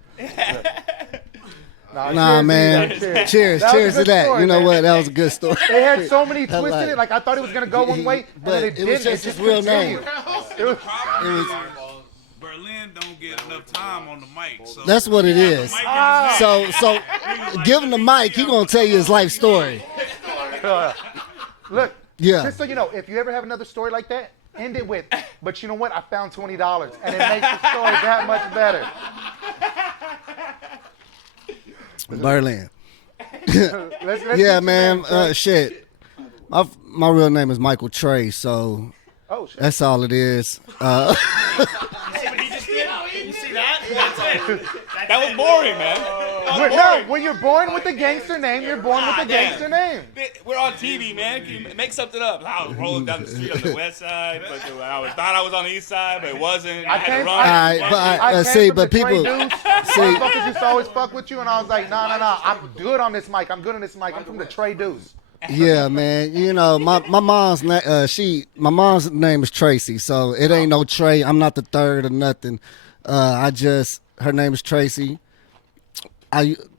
Nah, man. Cheers to that. Story, you know man. what? That was a good story. They had so many twists in it. Like I thought it was gonna go one way, but and it was just his real name. It was. Berlin don't get enough time on the mic. So That's what it is. So give him the mic. He gonna tell you his life story. Look. Yeah. Just so you know, if you ever have another story like that, end it with, "But you know what? I found $20," and it makes the story that much better. Berlin. Let's Yeah, get man. to that, Shit. my real name is Michael Trey, so that's all it is. That was boring, man. No, when you're born with a gangster name, you're born with a gangster name. We're on TV, man. Can you make something up? I was rolling down the street on the west side, but I thought I was on the east side, but it wasn't. I had to run. But people see. Motherfuckers used to always fuck with you, and I was like, no. I'm good on this mic. I'm from the Trey Deuce. Yeah, man. You know, my mom's name is Tracy, so it ain't no Trey. I'm not the third or nothing. Her name is Tracy.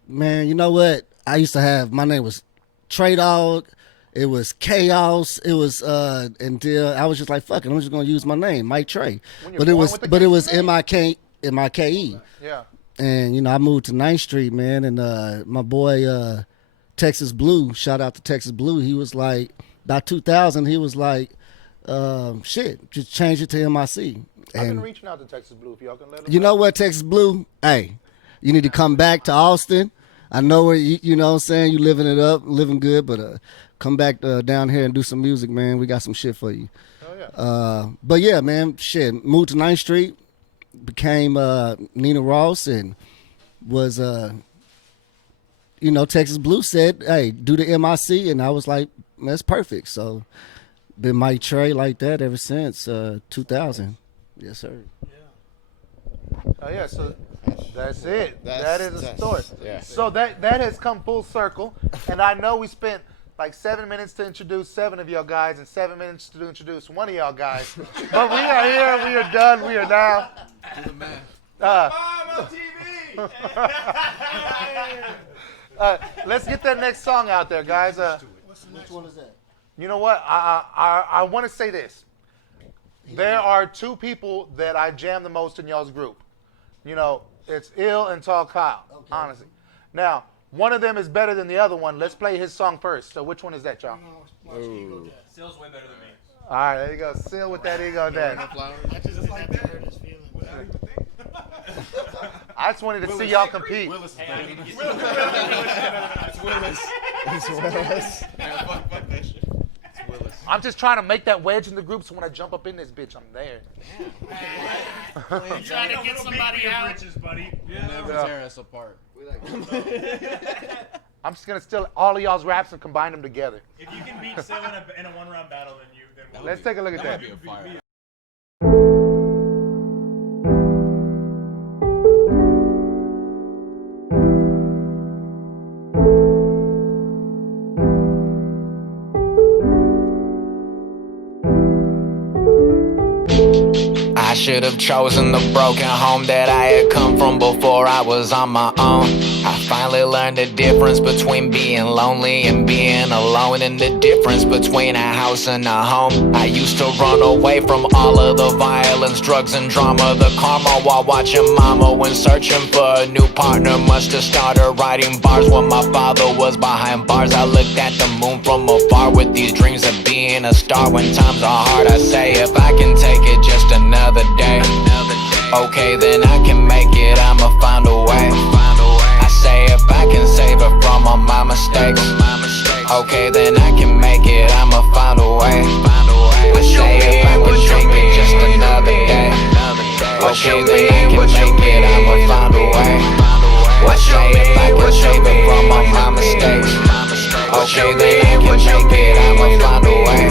Man, you know what? I used to have, my name was Trey Dog. It was Chaos. It was until I was just like, fuck it, I'm just gonna use my name, Mike Trey. But it was MIKE. Yeah. And you know, I moved to 9th Street, man, and my boy Texas Blue, shout out to Texas Blue, he was like, by 2000, he was like, shit, just change it to MIC. I've been reaching out to Texas Blue. If y'all can let them You know what, Texas Blue? Hey, you need to come back to Austin. I know where you know what I'm saying, you living it up, living good, but come back down here and do some music, man. We got some shit for you. Oh, yeah. But yeah, man, shit, moved to 9th Street, became Nina Ross, and was, you know, Texas Blue said, hey, do the MIC, and I was like, that's perfect. So been Mike Trey like that ever since 2000. Yes, sir. Oh yeah, so that's it. That is a story. Yeah. So that has come full circle, and I know we spent like 7 minutes to introduce 7 of y'all guys and 7 minutes to introduce one of y'all guys. But we are here. We are done. We are now. Do the math. on TV. Let's get that next song out there, guys. Which one is that? You know what? I want to say this. There are 2 people that I jam the most in y'all's group. You know, it's Ill and Tall Kyle, honestly. Now, one of them is better than the other one. Let's play his song first. So which one is that, y'all? Sill's way better than me. All right, there you go. Sill with that ego then. I just wanted to see y'all compete. Willis. It's Willis. It's Willis. I'm just trying to make that wedge in the group so when I jump up in this bitch, I'm there. You trying to get somebody out? Bridges, buddy. Never tear us apart. I'm just going to steal all of y'all's raps and combine them together. If you can beat Sill in a one-round battle, then we'll Let's take a look at that. That would be a fire. I should have chosen the broken home that I had come from before I was on my own. I finally learned the difference between being lonely and being alone, and the difference between a house and a home. I used to run away from all of the violence, drugs and drama, the karma while watching mama. When searching for a new partner, must have started writing bars when my father was behind bars. I looked at the moon from afar with these dreams of being a star. When times are hard, I say if I can take it just another day, okay, then I can make it, I'ma find a way. I say if I can save her from all my mistakes, okay, then I can make it, I'ma find a way. I say if I can take it just another day, okay, then I can make it, I'ma find a way. I say if I can save her from all my mistakes, okay, then I can make it, I'ma find a way.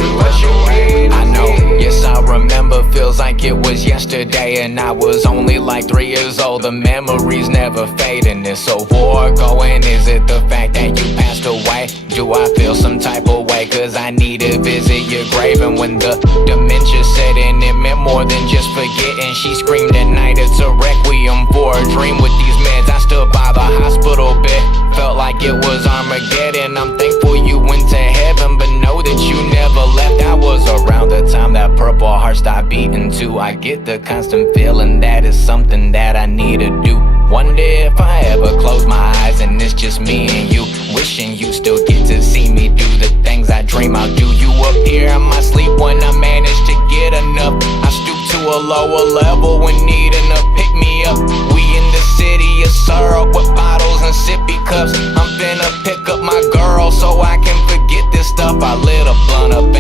I know, yes I remember, feels like it was yesterday, and I was only like 3 years old. The memories never fade, and it's a war going. Is it the fact that you passed away? Do I feel some type of way? Cause I need to visit your grave, and when the dementia set in, it meant more than just forgetting. She screamed at night, it's a requiem for a dream. With these meds, I stood by the hospital bed, felt like it was Armageddon. I'm thankful you went to heaven, but know that you never left. That was around the time that Purple Heart stopped beating too. I get the constant feeling that is something that I need to do. Wonder if I ever close my eyes and it's just me and you, wishing you still get to see me do the things I dream I'll do. You appear in my sleep when I manage to get enough. I stoop to a lower level when needing to pick me up. We in the city of syrup with bottles and sippy cups. I'm finna pick up my girl so I can forget this stuff. I lit a blunt up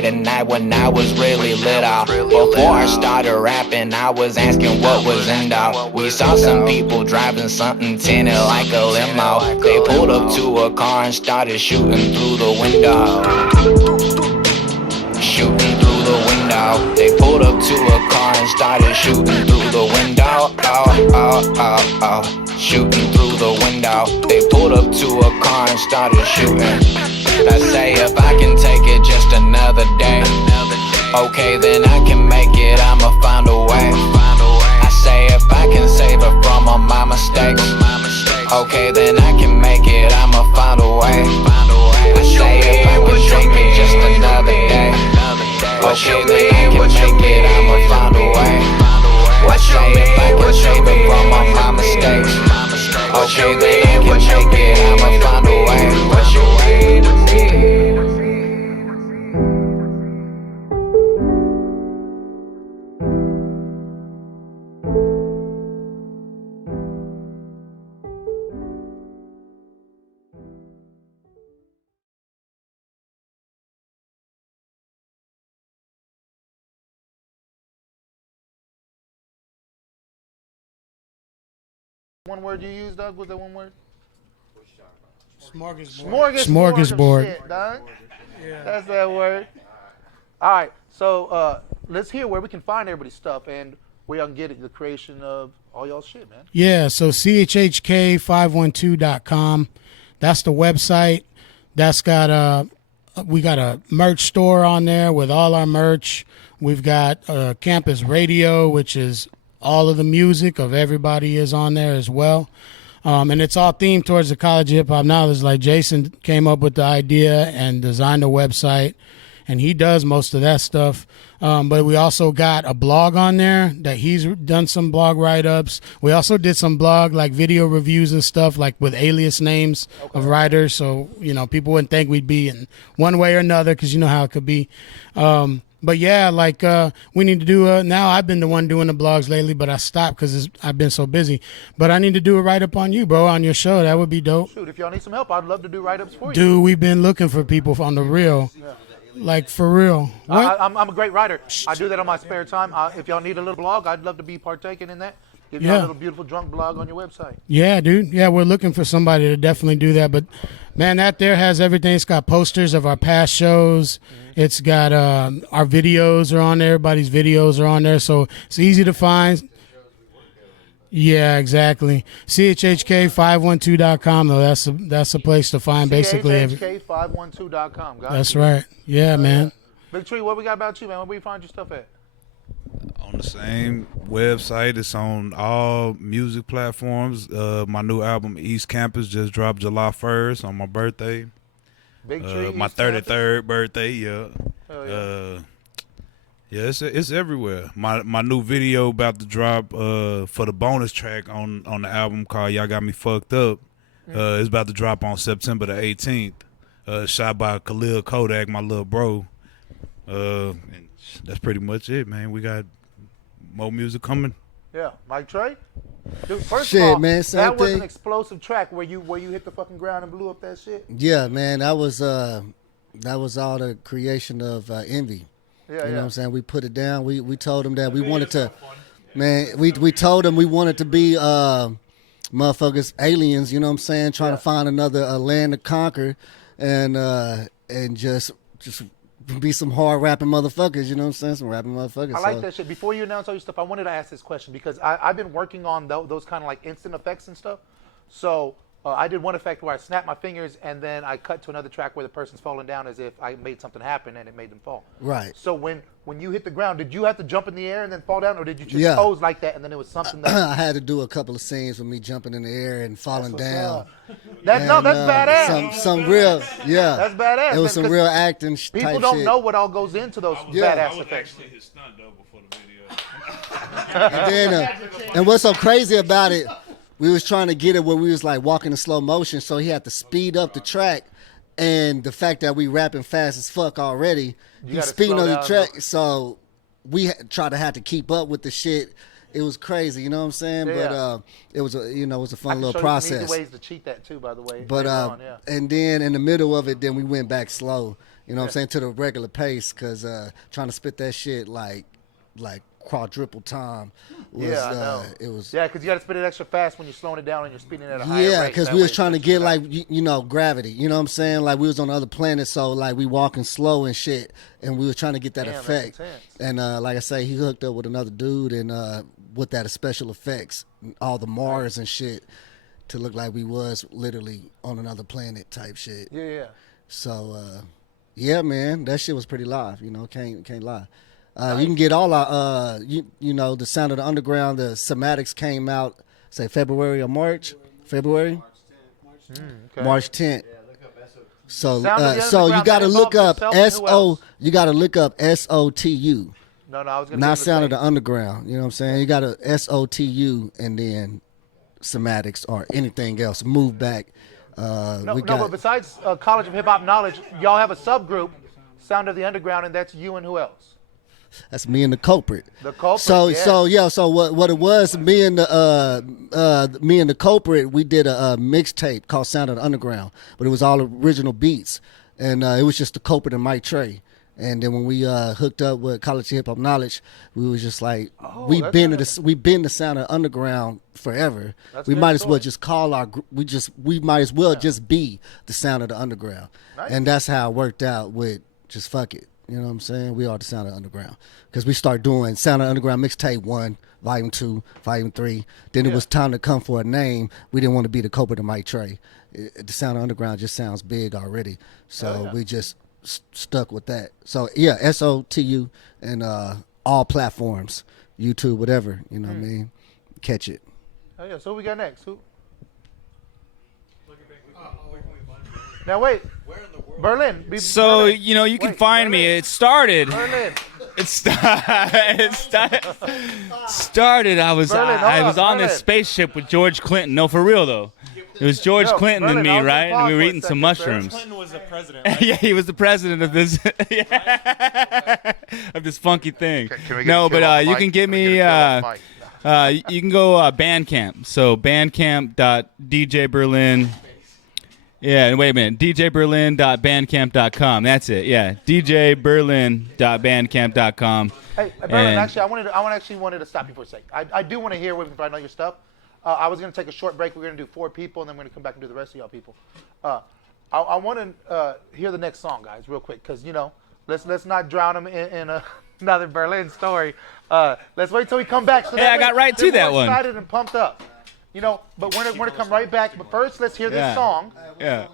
late at night when I was really lit out. Before I started rapping, I was asking what was in doubt. We saw some people driving something tinted like a limo. They pulled up to a car and started shooting through the window. Shooting through the window. They pulled up to a car and started shooting through the window. Shooting through the window. They pulled up to a car and started shooting. I say if I can take it just another day, okay, then I can make it, I'ma find a way. I say if I can save her from all my mistakes, okay, then I can make it, I'ma find a way. I say if I can take it just another day, okay, then I can make it, I'ma find a way. I say if I can save her from all my mistakes, okay, then I can make it, I'ma find a way. What's your way to me? One word you used, Doug? Was that one word? Smorgasbord. Shit, dog. Yeah. That's that word. All right, so let's hear where we can find everybody's stuff and where y'all can get it, the creation of all y'all shit, man. Yeah, so chhk512.com. That's the website. That's got we got a merch store on there with all our merch. We've got campus radio, which is all of the music of everybody is on there as well. And it's all themed towards the college hip hop knowledge. Like Jason came up with the idea and designed a website, and he does most of that stuff. But we also got a blog on there that he's done some blog write-ups. We also did some blog like video reviews and stuff like with alias names of writers. So, you know, people wouldn't think we'd be in one way or another because you know how it could be. But yeah, like we need to do now I've been the one doing the blogs lately, but I stopped because I've been so busy. But I need to do a write-up on you, bro, on your show. That would be dope. Shoot, if y'all need some help, I'd love to do write-ups for you. Dude, we've been looking for people on the real. Yeah. Like, for real. What? I'm a great writer. I do that on my spare time. If y'all need a little blog, I'd love to be partaking in that. Give you a little beautiful drunk blog on your website. Yeah, dude. Yeah, we're looking for somebody to definitely do that. But, man, that there has everything. It's got posters of our past shows. It's got our videos are on there. Everybody's videos are on there. So it's easy to find. Yeah, exactly. CHHK512.com, though. That's a place to find basically. CHHK512.com. That's right. Yeah, man. Big Tree, what we got about you, man? Where you find your stuff at? On the same website. It's on all music platforms. My new album, East Campus, just dropped July 1st on my birthday. Big Tree, my 33rd birthday, yeah. Hell yeah. Yeah, it's everywhere. My new video about to drop for the bonus track on the album called Y'all Got Me Fucked Up. It's about to drop on September the 18th. Shot by Khalil Kodak, my little bro. And that's pretty much it, man. We got more music coming. Yeah, Mike Trey. Dude, first Shit, of all, man, same that was thing. an explosive track where you hit the fucking ground and blew up that shit. Yeah, man, that was all the creation of Envy. Yeah, you know what I'm saying? We put it down. We told them that we wanted to, man. We told them we wanted to be motherfuckers, aliens. You know what I'm saying? Trying to find another land to conquer, and just be some hard rapping motherfuckers. You know what I'm saying? Some rapping motherfuckers. I like that shit. Before you announce all your stuff, I wanted to ask this question because I've been working on those kind of like instant effects and stuff. So I did one effect where I snapped my fingers and then I cut to another track where the person's falling down as if I made something happen and it made them fall. Right. So when you hit the ground, did you have to jump in the air and then fall down, or did you just pose like that and then it was something that I had to do a couple of scenes with me jumping in the air and falling down. That's badass. Some real, yeah. That's badass. It was some real acting type shit. People don't know what all goes into those badass effects. His stunt double for the video. And then, and what's so crazy about it, we was trying to get it where we was like walking in slow motion, so he had to speed up the track. And the fact that we rapping fast as fuck already, he's speeding on the track, so we had to keep up with the shit. it was crazy. You know what I'm saying? Yeah. But it was a, you know, it was a I fun can little show you some process. easy ways to cheat that too, by the way. But later on, yeah. and then in the middle of it, then we went back slow. You know what I'm saying, to the regular pace, because trying to spit that shit like quadruple time was Yeah, I know. it was. Yeah, because you got to spit it extra fast when you're slowing it down and you're speeding at a higher rate. Yeah, because That we way was it's trying to extra get fast. like you know, gravity. You know what I'm saying? Like we was on other planets, so like we walking slow and shit, and we was trying to get that Damn, that's effect. intense. And like I say, he hooked up with another dude, and with that special effects, all the Mars and shit, to look like we was literally on another planet type shit. Yeah. So yeah, man, that shit was pretty live. You know, can't lie. You can get all our you know, the Sound of the Underground. The Somatics came out say February or March. February. March 10th. So Sound of the so you Underground, got to that look up involves yourself and who else? You got to look up SOTU. No, I was going to Not Sound of the Underground. You know what I'm saying? You got to SOTU and then Somatics or anything else. Move back. But besides College of Hip Hop Knowledge, y'all have a subgroup, Sound of the Underground, and that's you and who else? That's me and the culprit. The culprit. So what it was, me and the culprit, we did a mixtape called Sound of the Underground, but it was all original beats, and it was just the culprit and Mike Trey. And then when we hooked up with College of Hip Hop Knowledge, we was just like, we've been the Sound of the Underground forever. We might as well just call we might as well just be the Sound of the Underground. Nice. And that's how it worked out with just fuck it. You know what I'm saying? We are the Sound of the Underground. Because we start doing Sound of the Underground Mixtape 1, Volume 2, Volume 3. Then it was time to come for a name. We didn't want to be the culprit of Mike Trey. The Sound of the Underground just sounds big already. So we just stuck with that. So, yeah, SOTU and all platforms, YouTube, whatever. You know what I mean? Catch it. Oh, yeah. So who we got next? Who? Now, wait. Berlin. So, you know, you can find me. It started. Berlin. It started. I was on this spaceship with George Clinton. No, for real though. It was George Clinton and me, right? And we were eating some mushrooms. Clinton was the president. Right? Yeah, he was the president of this of this funky thing. But you can give me you can go Bandcamp. So bandcamp.djberlin. Yeah, wait a minute. djberlin.bandcamp.com. That's it. Yeah, djberlin.bandcamp.com. Hey, Berlin, actually, I wanted to stop you for a sec. I do want to hear if I know your stuff. I was going to take a short break. We're going to do 4 people, and then we're going to come back and do the rest of y'all people. I want to hear the next song, guys, real quick, because, you know, let's not drown them in another Berlin story. Let's wait till we come back. So I got right to that one. Excited and pumped up. You know, but we're going to come right back. But first, let's hear this song. Yeah.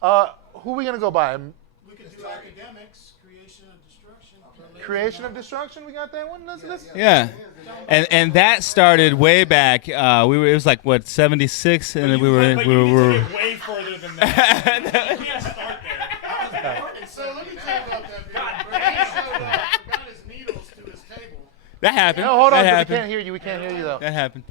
Who are we going to go by? We could do Academics, Creation of Destruction. Creation of Destruction? We got that one? Let's Yeah. And that started way back. It was like, what, 76? And then we were way further than that. You can't start there. So let me tell you about that video. Forgot his needles to his table. That happened. No, hold on. That We happened. can't hear you. We can't hear you, though. That happened.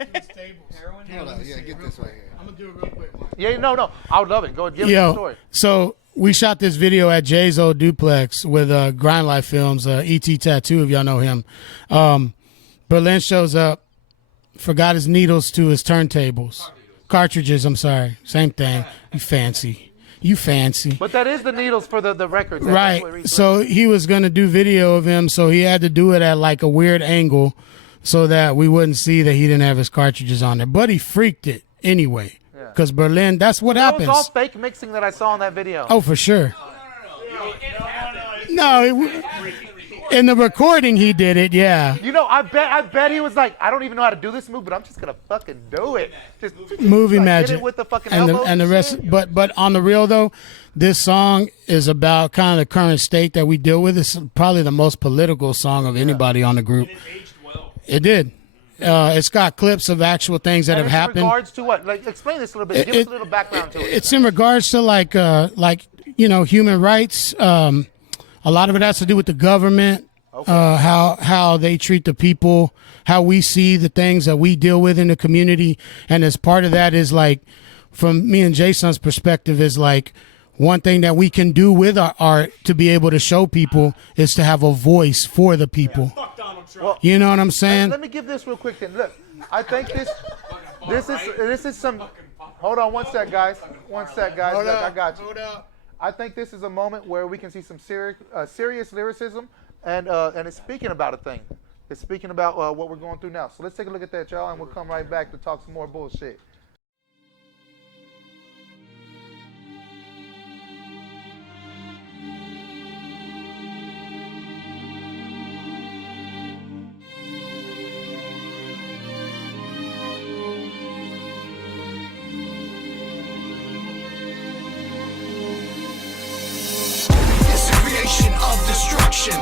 Hold on, yeah, get this right here. I'm going to do it real quick. Yeah, no. I would love it. Go give me the story. So we shot this video at Jay's old duplex with Grind Life Films, E.T. Tattoo, if y'all know him. Berlin shows up, forgot his needles to his turntables. Cartridges, I'm sorry. Same thing. You fancy. But that is the needles for the records. Right. So he was going to do video of him, so he had to do it at like a weird angle so that we wouldn't see that he didn't have his cartridges on there. But he freaked it anyway. Because Berlin, that's what happens. It was all fake mixing that I saw in that video. Oh, for sure. No, in the recording he did it, yeah. You know, I bet he was like, I don't even know how to do this move, but I'm just gonna fucking do it. Just movie magic. Hit it with the fucking and elbows the rest. But on the real though, this song is about kind of the current state that we deal with. It's probably the most political song of anybody on the group. It did. It's got clips of actual things that have happened. In regards to what? Like, explain this a little bit. Give us a little background to it. It's in regards to like you know, human rights. A lot of it has to do with the government. Okay. How they treat the people, how we see the things that we deal with in the community, and as part of that is like, from me and Jason's perspective, is like one thing that we can do with our art to be able to show people is to have a voice for the people. Fuck Donald You know what I'm saying? Let me give this real quick then. Look, I think this is some. Hold on, one sec, guys. One sec, guys. Look, I got you. I think this is a moment where we can see some serious lyricism, and it's speaking about a thing. It's speaking about what we're going through now. So let's take a look at that, y'all, and we'll come right back to talk some more bullshit. Destruction.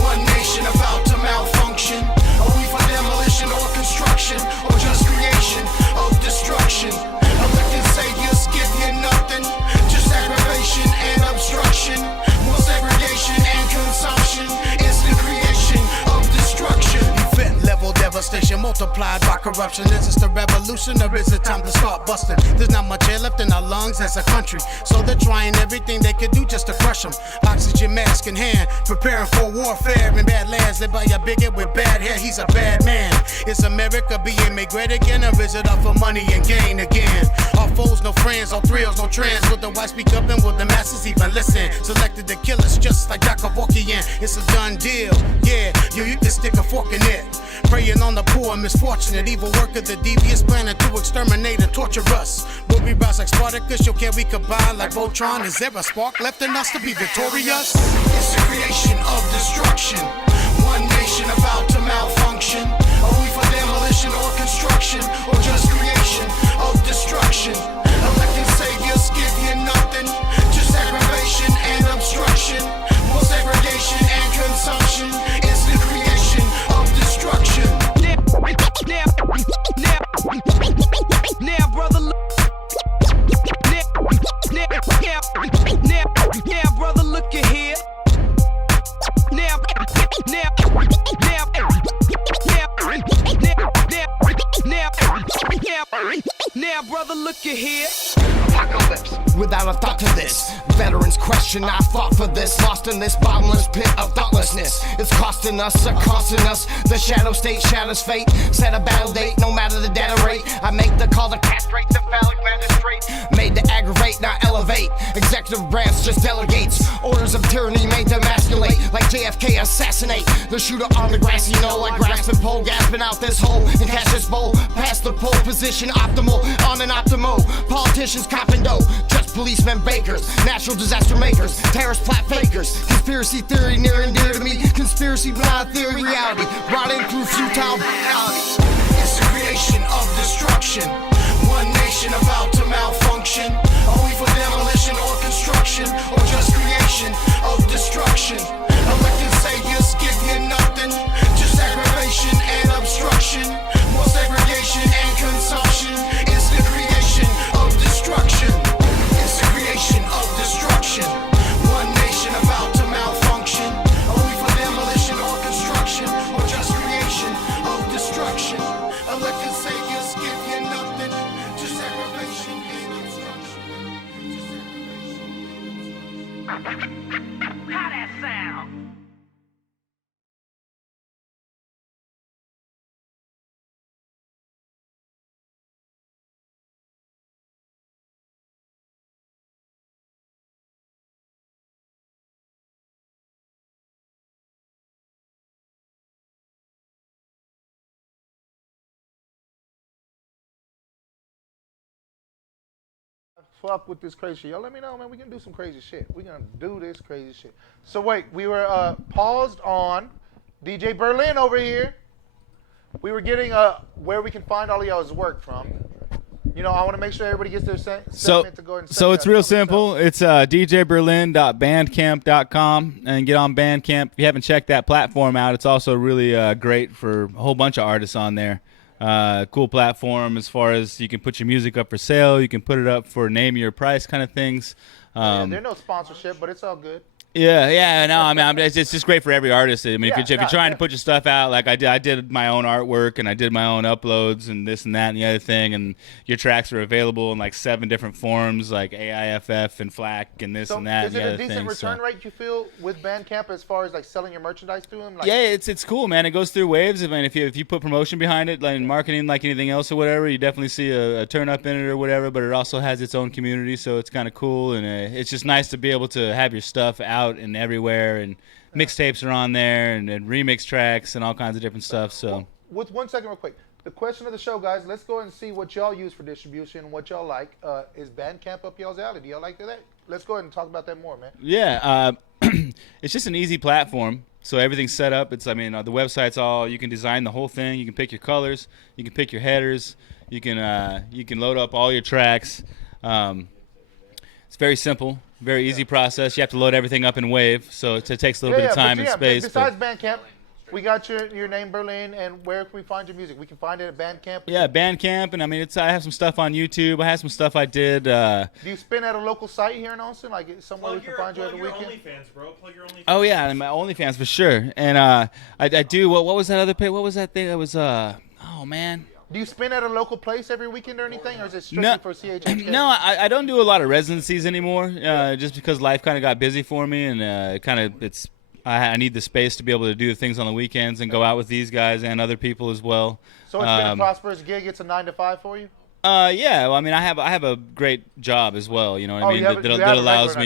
One nation about to malfunction. Are we for demolition or construction, or just creation of destruction? Elected saviors give you nothing, just aggravation and obstruction. More segregation and consumption. Instant creation of destruction. Event level devastation multiplied by corruption. Is this the revolution or is it time to start busting? There's not much air left in our lungs as a country, so they're trying everything they could do just to crush them. Oxygen mask in hand, preparing for warfare in bad lands. Led by a bigot with bad hair, he's a bad man. Is America being made great again, or is it up for money and gain again? Our foes, no friends, no thrills, no trends. Will the white speak up and will the masses even listen? Selected to kill us just like Jacobokian. It's a done deal, yeah, you can stick a fork in it. Preying on the poor and misfortunate, evil worker, the devious planning to exterminate and torture us. Will we rise like Spartacus, or can we combine like Voltron? Is there a spark left in us to be victorious? It's the creation of destruction. One nation about to malfunction. Are we for demolition or construction, or just creation of destruction? Elected saviors give you nothing, just aggravation and obstruction. More segregation and consumption. It's the creation of destruction. Now, brother, look. Now, brother, look at here. Now, brother, look at here. Apocalypse, without a thought to this. Veterans question, I fought for this. Lost in this bottomless pit of thoughtlessness. It's costing us, the shadow state shatters fate. Set a battle date, no matter the data rate. I make the call to castrate the phallic magistrate. Made to aggravate, not elevate. Executive branch just delegates. Orders of tyranny made to emasculate. Like JFK assassinate. The shooter on the grass, you know, like grasping pole. Gasping out this hole and catch this bowl. Past the pole position, optimal, on an optimo. Politicians copping dough. Just policemen bakers. Natural disaster makers. Terrorist plot fakers. Conspiracy theory near and dear to me. Conspiracy blind theory reality. Brought in through futile brutality. It's the creation of destruction. One nation about to malfunction. Are we for demolition or construction, or just creation of destruction? Elected saviors give you nothing, just aggravation and obstruction. More segregation and consumption. It's the creation of destruction. It's the creation of destruction. One nation about to malfunction. Are we for demolition or construction, or just creation of destruction? Elected saviors give you nothing, just aggravation and obstruction. How that sound? Fuck with this crazy shit. Y'all let me know, man. We can do some crazy shit. We gonna do this crazy shit. So wait, we were paused on DJ Berlin over here. We were getting where we can find all of y'all's work from. You know, I want to make sure everybody gets their segment to go and So it's real simple. It's djberlin.bandcamp.com, and get on Bandcamp. If you haven't checked that platform out, it's also really great for a whole bunch of artists on there. Cool platform as far as you can put your music up for sale. You can put it up for name your price kind of things. There's no sponsorship, but it's all good. Yeah. No, I mean, it's just great for every artist. I mean, if you're Yeah, trying yeah. to put your stuff out, like I did my own artwork and I did my own uploads and this and that and the other thing, and your tracks are available in like 7 different forms, like AIFF and FLAC and this So and that is and it the a other decent thing. return rate you feel with Bandcamp as far as like selling your merchandise to them? Like, Yeah, it's cool, man. It goes through waves. I mean, if you put promotion behind it, like marketing, like anything else or whatever, you definitely see a turn up in it or whatever. But it also has its own community, so it's kind of cool, and it's just nice to be able to have your stuff out and everywhere, and mixtapes are on there, and remix tracks and all kinds of different stuff. So with 1 second, real quick. The question of the show, guys. Let's go ahead and see what y'all use for distribution, what y'all like. Is Bandcamp up y'all's alley? Do y'all like that? Let's go ahead and talk about that more, man. yeah, it's just an easy platform. So everything's set up. The website's all. You can design the whole thing. You can pick your colors. You can pick your headers. You can load up all your tracks. It's very simple, very easy process. You have to load everything up in Wave, so it takes a little bit of time and space. Besides Bandcamp, we got your name, Berlin, and where can we find your music? We can find it at Bandcamp. Yeah, Bandcamp, and I mean, I have some stuff on YouTube. I have some stuff I did. Do you spin at a local site here in Austin, like somewhere we can find you every weekend? OnlyFans, bro. Plug your OnlyFans. Oh yeah, and my OnlyFans for sure. And I do. What was that other page? What was that thing? It was oh man. Do you spin at a local place every weekend or anything, or is it strictly for CHHK? No, I don't do a lot of residencies anymore, just because life kind of got busy for me, and I need the space to be able to do things on the weekends and go out with these guys and other people as well. So it's been a prosperous gig. It's a 9 to 5 for you. Yeah. Well, I mean, I have a great job as well. You know what I mean? That allows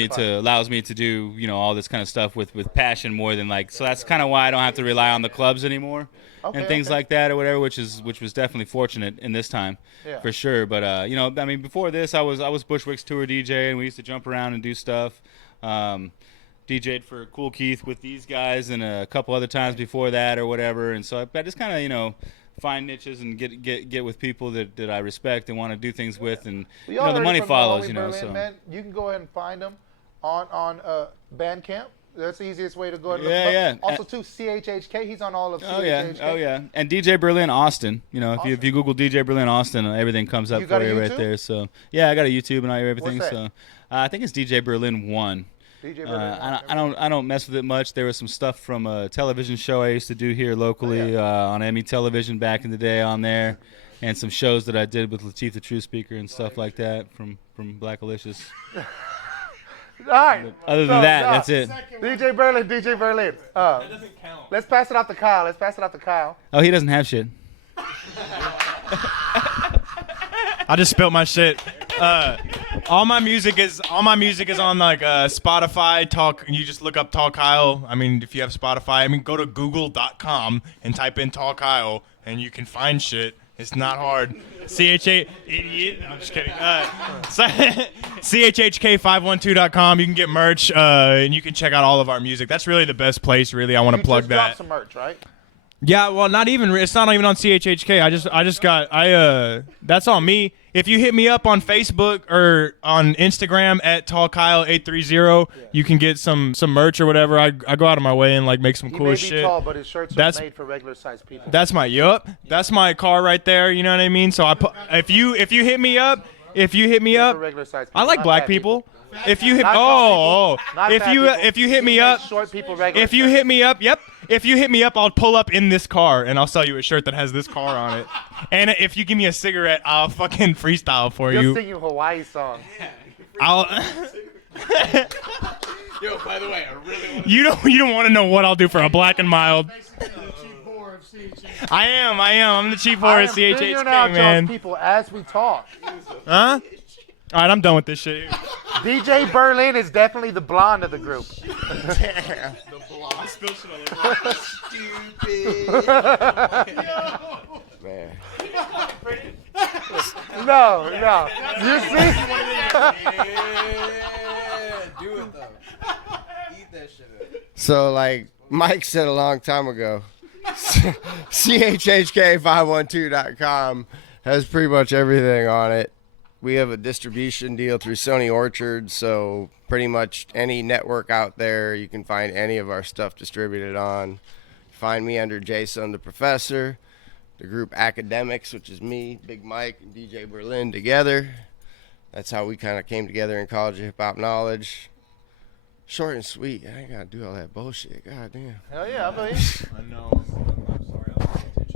me to do all this kind of stuff with passion more than like. So that's kind of why I don't have to rely on the clubs anymore and things like that or whatever, which was definitely fortunate in this time for sure. But I mean, before this, I was Bushwick's tour DJ, and we used to jump around and do stuff. DJ'd for Cool Keith with these guys and a couple other times before that or whatever, and so I just kind of find niches and get with people that I respect and want to do things with, and the money follows. Berlin, man. You can go ahead and find them on Bandcamp. That's the easiest way to go ahead and look them up. Also, too, CHHK. He's on all of CHHK. Oh yeah. And DJ Berlin Austin. If you Google DJ Berlin Austin, everything comes up for you right there. So yeah, I got a YouTube and everything. What's So I think it's DJ Berlin 1. I don't mess with it much. There was some stuff from a television show I used to do here locally on Emmy Television back in the day on there, and some shows that I did with Lateef the True Speaker and stuff like that from Black Alicious. All right. Other than that, that's it. DJ Berlin. That doesn't count. Let's pass it off to Kyle. Oh, he doesn't have shit. I just spilt my shit. All my music is on like Spotify. You just look up Tall Kyle. I mean, if you have Spotify, go to google.com and type in Tall Kyle, and you can find shit. It's not hard. idiot. I'm just kidding. CHHK512.com. You can get merch, and you can check out all of our music. That's really the best place. Really, I want to plug that. You just dropped some merch, right? Yeah, well, not even. It's not even on CHHK. I just got. That's on me. If you hit me up on Facebook or on Instagram at TallKyle830, you can get some merch or whatever. I go out of my way and like make some cool shit. He may be tall, but his shirts are made for regular sized people. That's my car right there. You know what I mean? So if you hit me up, I like black people. If you hit me up, I'll pull up in this car and I'll sell you a shirt that has this car on it. And if you give me a cigarette, I'll fucking freestyle for you. You'll sing you a Hawaii song. Yo, by the way, I really you don't want to know what I'll do for a black and mild. I am. I'm the chief whore of CHHK, man. People as we talk. Huh? All right, I'm done with this shit. DJ Berlin is definitely the blonde of the group. Damn. The blonde. Stupid. Man. No. You see? Do it though. Eat that shit up. So, like Mike said a long time ago, CHHK512.com has pretty much everything on it. We have a distribution deal through Sony Orchard, so pretty much any network out there, you can find any of our stuff distributed on. Find me under Jason the Professor, the group Academics, which is me, Big Mike, and DJ Berlin together. That's how we kind of came together in College of Hip Hop Knowledge. Short and sweet. I ain't gotta do all that bullshit. God damn. Hell yeah, I feel you. I know.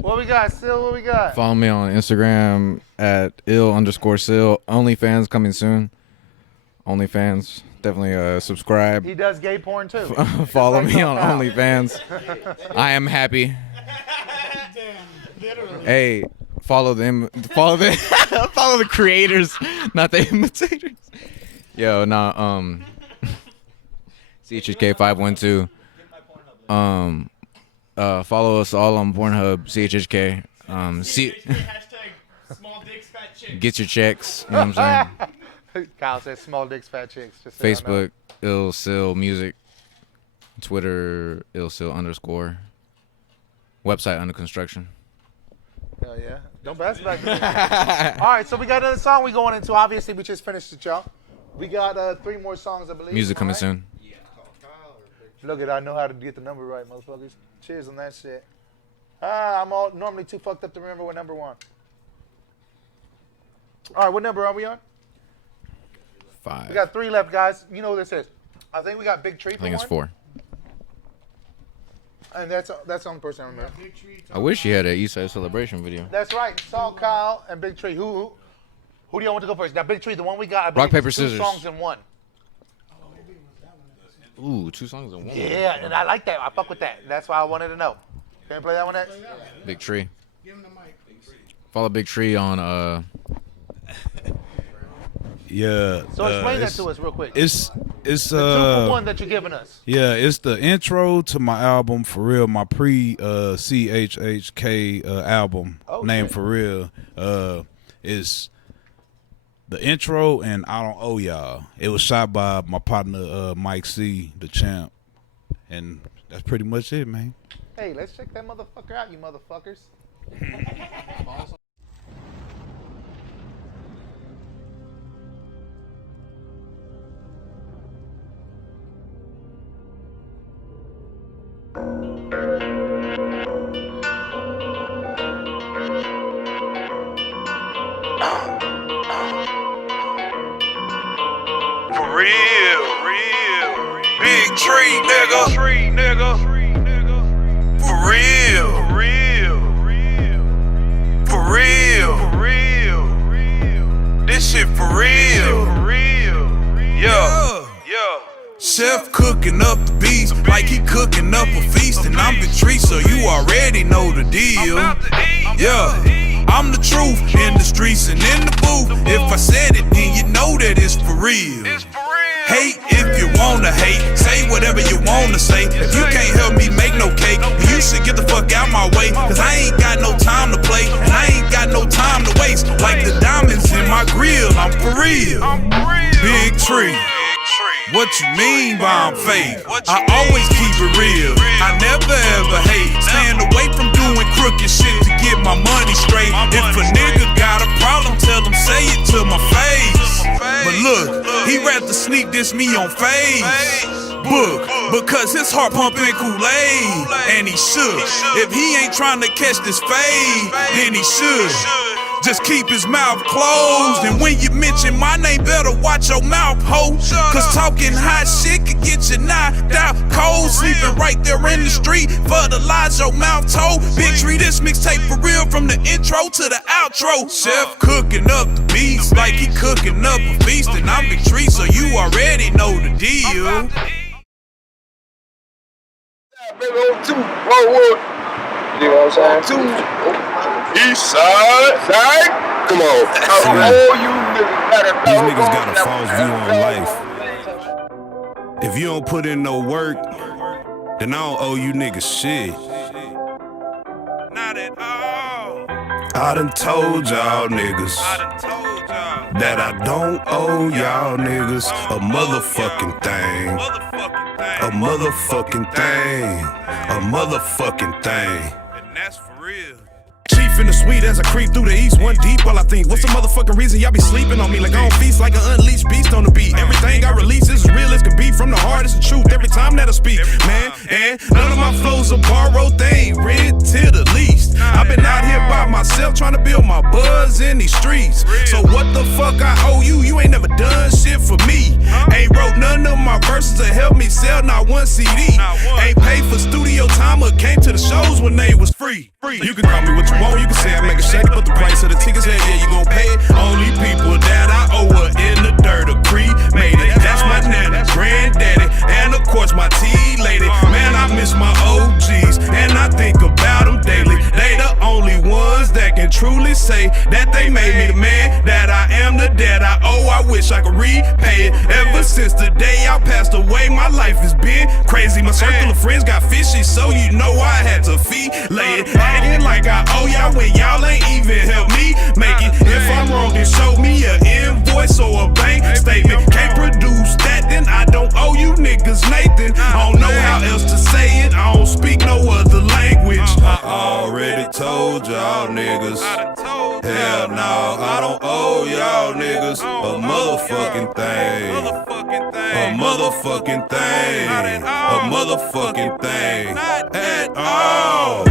What we got, Sil? What we got? Follow me on Instagram at ill_Sil. OnlyFans coming soon. OnlyFans. Definitely subscribe. He does gay porn too. Follow me on OnlyFans. I am happy. Hey, follow them. Follow the creators, not the imitators. Yo, nah. CHK 512. Follow us all on Pornhub. CHK. Get your checks. You know what I'm saying? Kyle says small dicks, fat chicks. Just so Facebook, IllSil Music. Twitter, IllSil_. Website under construction. Hell yeah. Don't pass it back to me. All right, so we got another song we going into. Obviously, we just finished it, y'all. We got 3 more songs, I believe. Music coming soon. Look at, I know how to get the number right, motherfuckers. Cheers on that shit. I'm all normally too fucked up to remember what number we're on. All right, what number are we on? 5. We got 3 left, guys. You know what this is. I think we got Big Tree for I think it's 4. And that's the only person I remember. I wish you had an Eastside Celebration video. That's right. Saul, Kyle, and Big Tree. Who do you want to go first? Now, Big Tree, the one we got, I believe, Rock, paper, is 2 scissors. songs in one. Ooh, 2 songs in one. Yeah, and I like that. I fuck with that. That's why I wanted to know. Can you play that one next? Big Tree. Follow Big Tree on Yeah. So explain that to us real quick. It's the 2 for 1 that you're giving us. Yeah, it's the intro to my album For Real, my pre CHHK album named For Real. It's the intro, and I Don't Owe Y'all. It was shot by my partner Mike C, the champ, and that's pretty much it, man. Hey, let's check that motherfucker out, you motherfuckers. For real, big tree, nigga. For real, for real. This shit for real. Yeah. Chef cooking up the beast like he cooking up a feast, and I'm Big Tree, so you already know the deal. Yeah, I'm the truth in the streets and in the booth. If I said it, then you know that it's for real. Hate if you wanna hate, say whatever you wanna say. If you can't help me make no cake, you should get the fuck out my way. Cause I ain't got no time to play, and I ain't got no time to waste. Like the diamonds in my grill, I'm for real. Big Tree. What you mean by I'm fake? I always keep it real. I never ever hate. Stand away from doing crooked shit to get my money straight. If a nigga got a problem, tell him say it to my face. But look, he rather sneak diss me on Facebook because his heart pumping Kool-Aid, and he should. If he ain't trying to catch this fade, then he should. Just keep his mouth closed, and when you mention my name, better watch your mouth, ho. Cause talking hot shit could get you knocked out cold. Sleeping right there in the street for the lies your mouth told. Big Tree, this mixtape for real from the intro to the outro. Chef cooking up the beast like he cooking up a feast, and I'm Big Tree, so you already know the deal. Baby, on 2, Rosewood. You know what I'm saying? East side. Come on. These niggas got a false view on life. If you don't put in no work, then I don't owe you niggas shit. Not at all. I done told y'all niggas that I don't owe y'all niggas a motherfucking thing. A motherfucking thing. A motherfucking thing. And that's for real. Chief in the suite as I creep through the east, one deep while I think, what's the motherfucking reason y'all be sleeping on me? Like I don't feast like an unleashed beast on the beat. Everything I release is as real as can be, from the heart, it's the truth every time that I speak, man. And none of my flows are borrowed, they ain't read to the least. I've been out here by myself trying to build my buzz in these streets. So what the fuck I owe you? You ain't never done shit for me. Ain't wrote none of my my verses to help me sell not one CD. Ain't paid for studio time or came to the shows when they was free. You can call me what you want, you can say I make a shake, but the price of the tickets, hell yeah, you gon' pay it. Only people that I owe her in the dirt are cremated. That's my nana, granddaddy, and of course my tea lady. Man, I miss my OGs, and I think about them daily. They the only ones that can truly say that they made me the man that I am, the debt I owe. I wish I could repay it. Ever since the day y'all passed away, my life has been crazy. My circle of friends got fishy, so you know I had to lay it. Acting like I owe y'all when y'all ain't even help me make it. If I'm wrong, then show me an invoice or a bank statement. Can't produce that, then I don't owe you niggas Nathan. I don't know how else to say it, I don't speak no other language. I already told y'all niggas, hell no, I don't owe y'all niggas a motherfucking thing. A motherfucking thing. A motherfucking thing at all.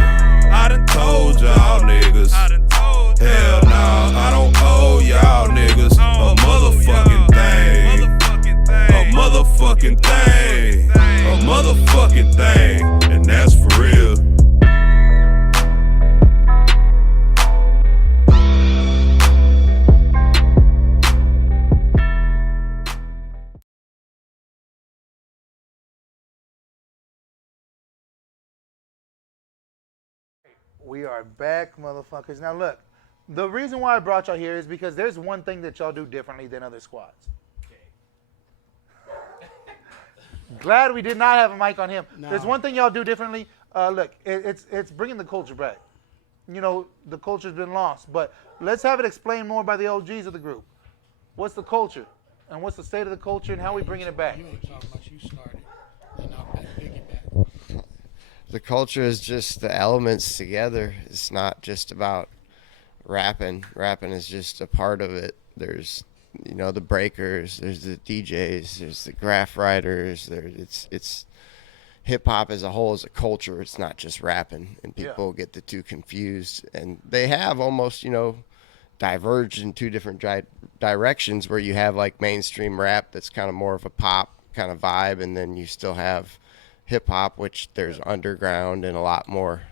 I done told y'all niggas, hell no, I don't owe y'all niggas a motherfucking thing. A motherfucking thing. A motherfucking thing. And that's for real. We are back, motherfuckers. Now look, the reason why I brought y'all here is because there's one thing that y'all do differently than other squads. Glad we did not have a mic on him. No. There's one thing y'all do differently. Look, it's bringing the culture back. You know, the culture's been lost, but let's have it explained more by the OGs of the group. What's the culture, and what's the state of the culture, and how we bringing it back? You ain't talking about you started, and I'll piggyback. The culture is just the elements together. It's not just about rapping. Rapping is just a part of it. There's, you know, the breakers, there's the DJs, there's the graph writers. It's hip hop as a whole is a culture. It's not just rapping, and people get the two confused. And they have almost, you know, diverged in two different directions, where you have like mainstream rap that's kind of more of a pop kind of vibe, and then you still have hip hop, which there's underground and a lot more.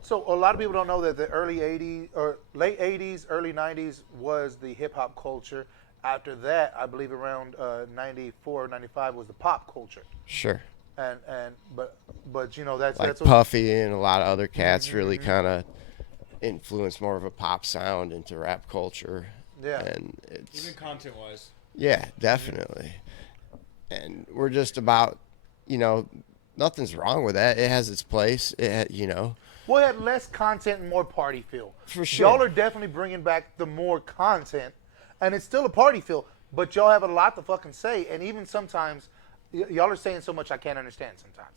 So a lot of people don't know that the early 80s or late 80s, early 90s was the hip hop culture. After that, I believe around 94, 95 was the pop culture. Sure. But you know that's like that's what, Puffy and a lot of other cats really kind of influenced more of a pop sound into rap culture. Yeah. And it's even content wise. Yeah, definitely. And we're just about, you know, nothing's wrong with that. It has its place. You know. Well, it had less content and more party feel. For sure. Y'all are definitely bringing back the more content, and it's still a party feel, but y'all have a lot to fucking say, and even sometimes, y'all are saying so much I can't understand sometimes.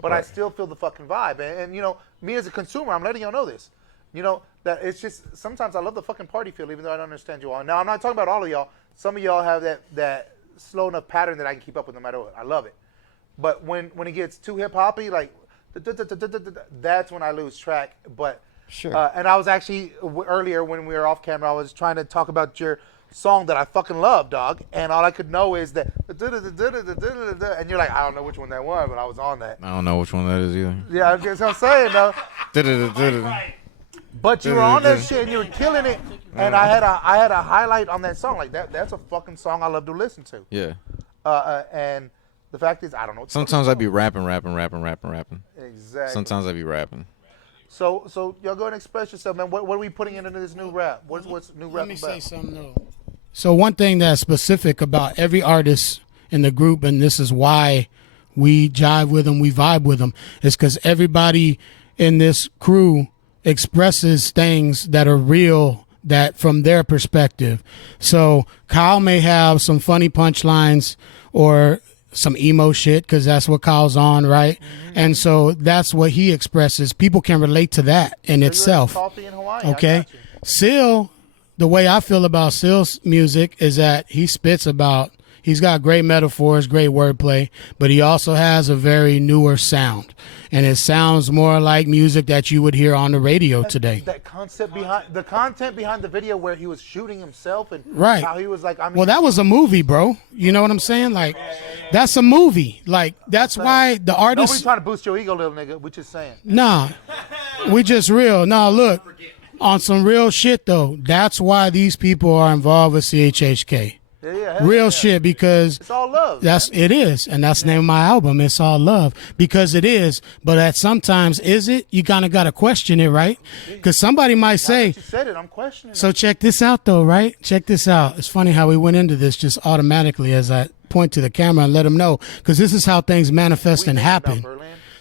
But I still feel the fucking vibe. And, you know, me as a consumer, I'm letting y'all know this. You know, that it's just, sometimes I love the fucking party feel, even though I don't understand you all. Now, I'm not talking about all of y'all. Some of y'all have that slow enough pattern that I can keep up with no matter what. I love it. But when it gets too hip-hoppy, like, that's when I lose track. But sure. And I was actually earlier when we were off camera, I was trying to talk about your song that I fucking love, dog. And all I could know is that, and you're like, I don't know which one that was, but I was on that. I don't know which one that is either. Yeah, that's what I'm saying, though. But you were on that shit and you were killing it. And I had a highlight on that song. Like that's a fucking song I love to listen to. Yeah. And the fact is, I don't know. Sometimes I'd be rapping. Exactly. Sometimes I'd be rapping. So y'all go and express yourself, man. What are we putting into this new rap? What's new rap Let me about? say something though. So one thing that's specific about every artist in the group, and this is why we jive with them, we vibe with them, is because everybody in this crew expresses things that are real, that from their perspective. So Kyle may have some funny punchlines or some emo shit because that's what Kyle's on, right? Mm-hmm. And so that's what he expresses. People can relate to that in itself. Coffee in Hawaii. Okay. Seal, the way I feel about Seal's music is that he spits about, He's got great metaphors, great wordplay, but he also has a very newer sound. And it sounds more like music that you would hear on the radio today. That concept behind the content behind the video where he was shooting himself and Right. how he was like, I mean, Well, that was a movie, bro. You know what I'm saying? Like, that's a movie. Like, that's why the artist. nobody's trying to boost your ego, little nigga. We just saying. Nah, we just real. Nah, look, on some real shit though. That's why these people are involved with CHHK. Real shit, because it's all love. It is, and that's the name of my album. It's all love, because it is. But at sometimes, is it? You kind of got to question it, right? Because somebody might say. You said it. I'm questioning. So check this out, though, right? Check this out. It's funny how we went into this just automatically as I point to the camera and let them know, because this is how things manifest and happen.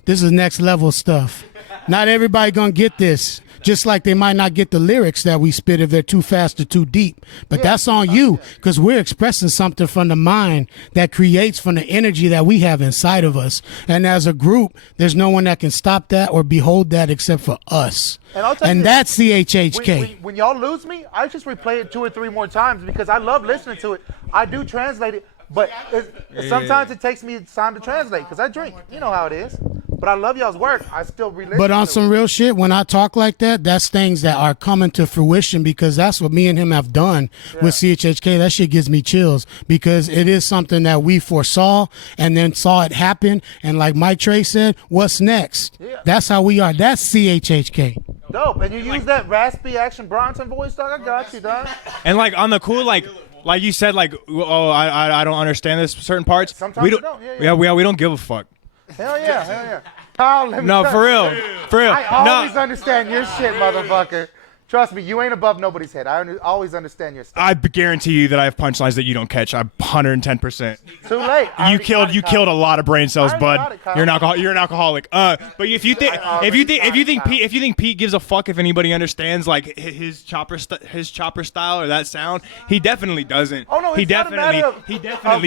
This is next level stuff. Not everybody gonna get this. Just like they might not get the lyrics that we spit if they're too fast or too deep. But that's on you, because we're expressing something from the mind that creates from the energy that we have inside of us. And as a group, there's no one that can stop that or behold that except for us. And that's CHHK. When y'all lose me, I just replay it 2 or 3 more times because I love listening to it. I do translate it, but sometimes it takes me time to translate because I drink. You know how it is. But I love y'all's work. I still relate. But on some real shit, when I talk like that, that's things that are coming to fruition, because that's what me and him have done with CHHK. That shit gives me chills, because it is something that we foresaw and then saw it happen. And like Mike Trey said, what's next? That's how we are. That's CHHK. Dope. And you use that raspy Action Bronson voice, dog. I got you, dog. And like on the cool, like you said, like, oh, I don't understand this certain parts. Sometimes we you don't. don't. We don't give a fuck. Hell yeah, hell yeah. Kyle, let me No, tell for you. real, for real. I always understand your shit, motherfucker. Trust me, you ain't above nobody's head. I always understand your stuff. I guarantee you that I have punchlines that you don't catch. I'm 110%. Too late. You killed a lot of brain cells, bud. You're an alcoholic. But if you think Pete gives a fuck if anybody understands like his chopper style or that sound, he definitely doesn't. Oh no, he definitely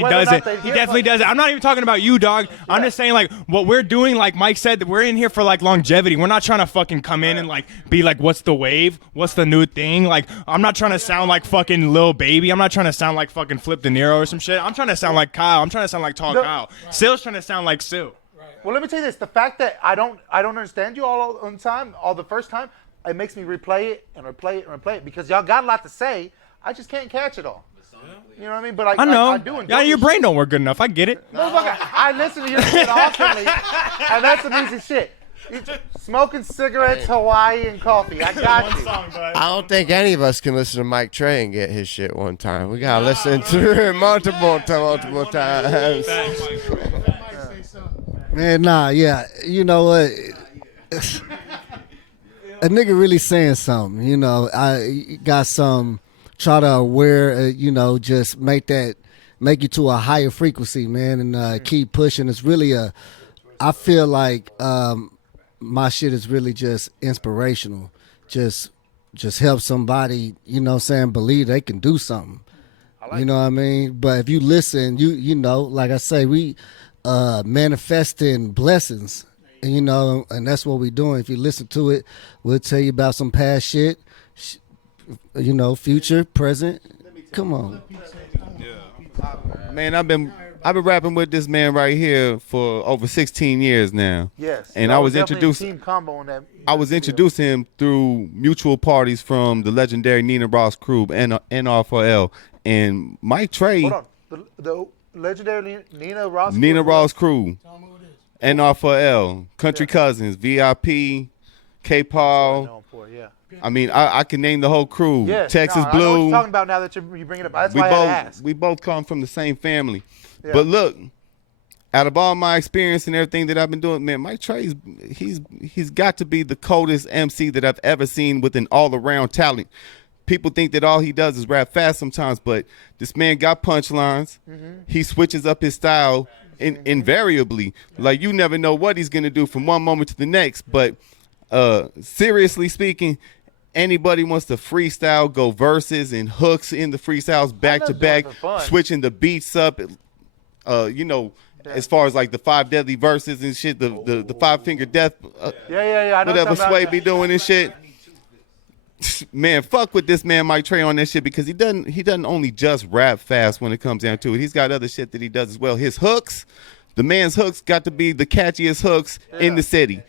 doesn't. He definitely doesn't. I'm not even talking about you, dog. I'm just saying like what we're doing. Like Mike said, that we're in here for like longevity. We're not trying to fucking come in and like be like, what's the wave? What's the new thing? Like, I'm not trying to sound like fucking Lil Baby. I'm not trying to sound like fucking Flip De Niro or some shit. I'm trying to sound like Kyle. I'm trying to sound like Tall Kyle. Sil's trying to sound like Sil. Well, let me tell you this: the fact that I don't understand you all on time, all the first time, it makes me replay it and replay it and replay it because y'all got a lot to say. I just can't catch it all. You know what I mean? But I know. I do enjoy Yeah, your brain don't work good enough. I get it. Motherfucker, I listen to your shit oftenly, and that's some easy shit. Smoking cigarettes, Hawaii, and coffee. I got you. I don't think any of us can listen to Mike Trey and get his shit one time. We gotta listen to it multiple times. Man, nah, yeah. You know what? A nigga really saying something. You know, I got some. Try to aware. You know, just make you to a higher frequency, man, and keep pushing. It's really I feel like my shit is really just inspirational. Just help somebody, you know what I'm saying, believe they can do something. You know what I mean? But if you listen, you know, like I say, we manifesting blessings. And you know, and that's what we're doing. If you listen to it, we'll tell you about some past shit, you know, future, present. Come on. Man, I've been rapping with this man right here for over 16 years now. Yes. And I was introduced. Team combo on that. I was introduced to him through mutual parties from the legendary Nina Ross crew and NR4L and Mike Trey. Hold on. The legendary Nina Ross. Nina Ross crew. NR4L, Country Cousins, VIP, K-Paul. I mean, I can name the whole crew. Yes, Texas I know Blue. what you're talking about now that you bring it up. That's why I had to ask. We both come from the same family. Yeah. But look, out of all my experience and everything that I've been doing, man, Mike Trey, he's got to be the coldest MC that I've ever seen with an all-around talent. People think that all he does is rap fast sometimes, but this man got punchlines. Mm-hmm. He switches up his style invariably. Like, you never know what he's going to do from one moment to the next. But seriously speaking, anybody wants to freestyle, go verses and hooks in the freestyles back to back, switching the beats up, you know, as far as like the 5 deadly verses and shit, the 5 finger death, I know whatever Sway about be doing and shit. Man, fuck with this man Mike Trey on that shit because he doesn't only just rap fast when it comes down to it. He's got other shit that he does as well. His hooks, the man's hooks got to be the catchiest hooks in the city.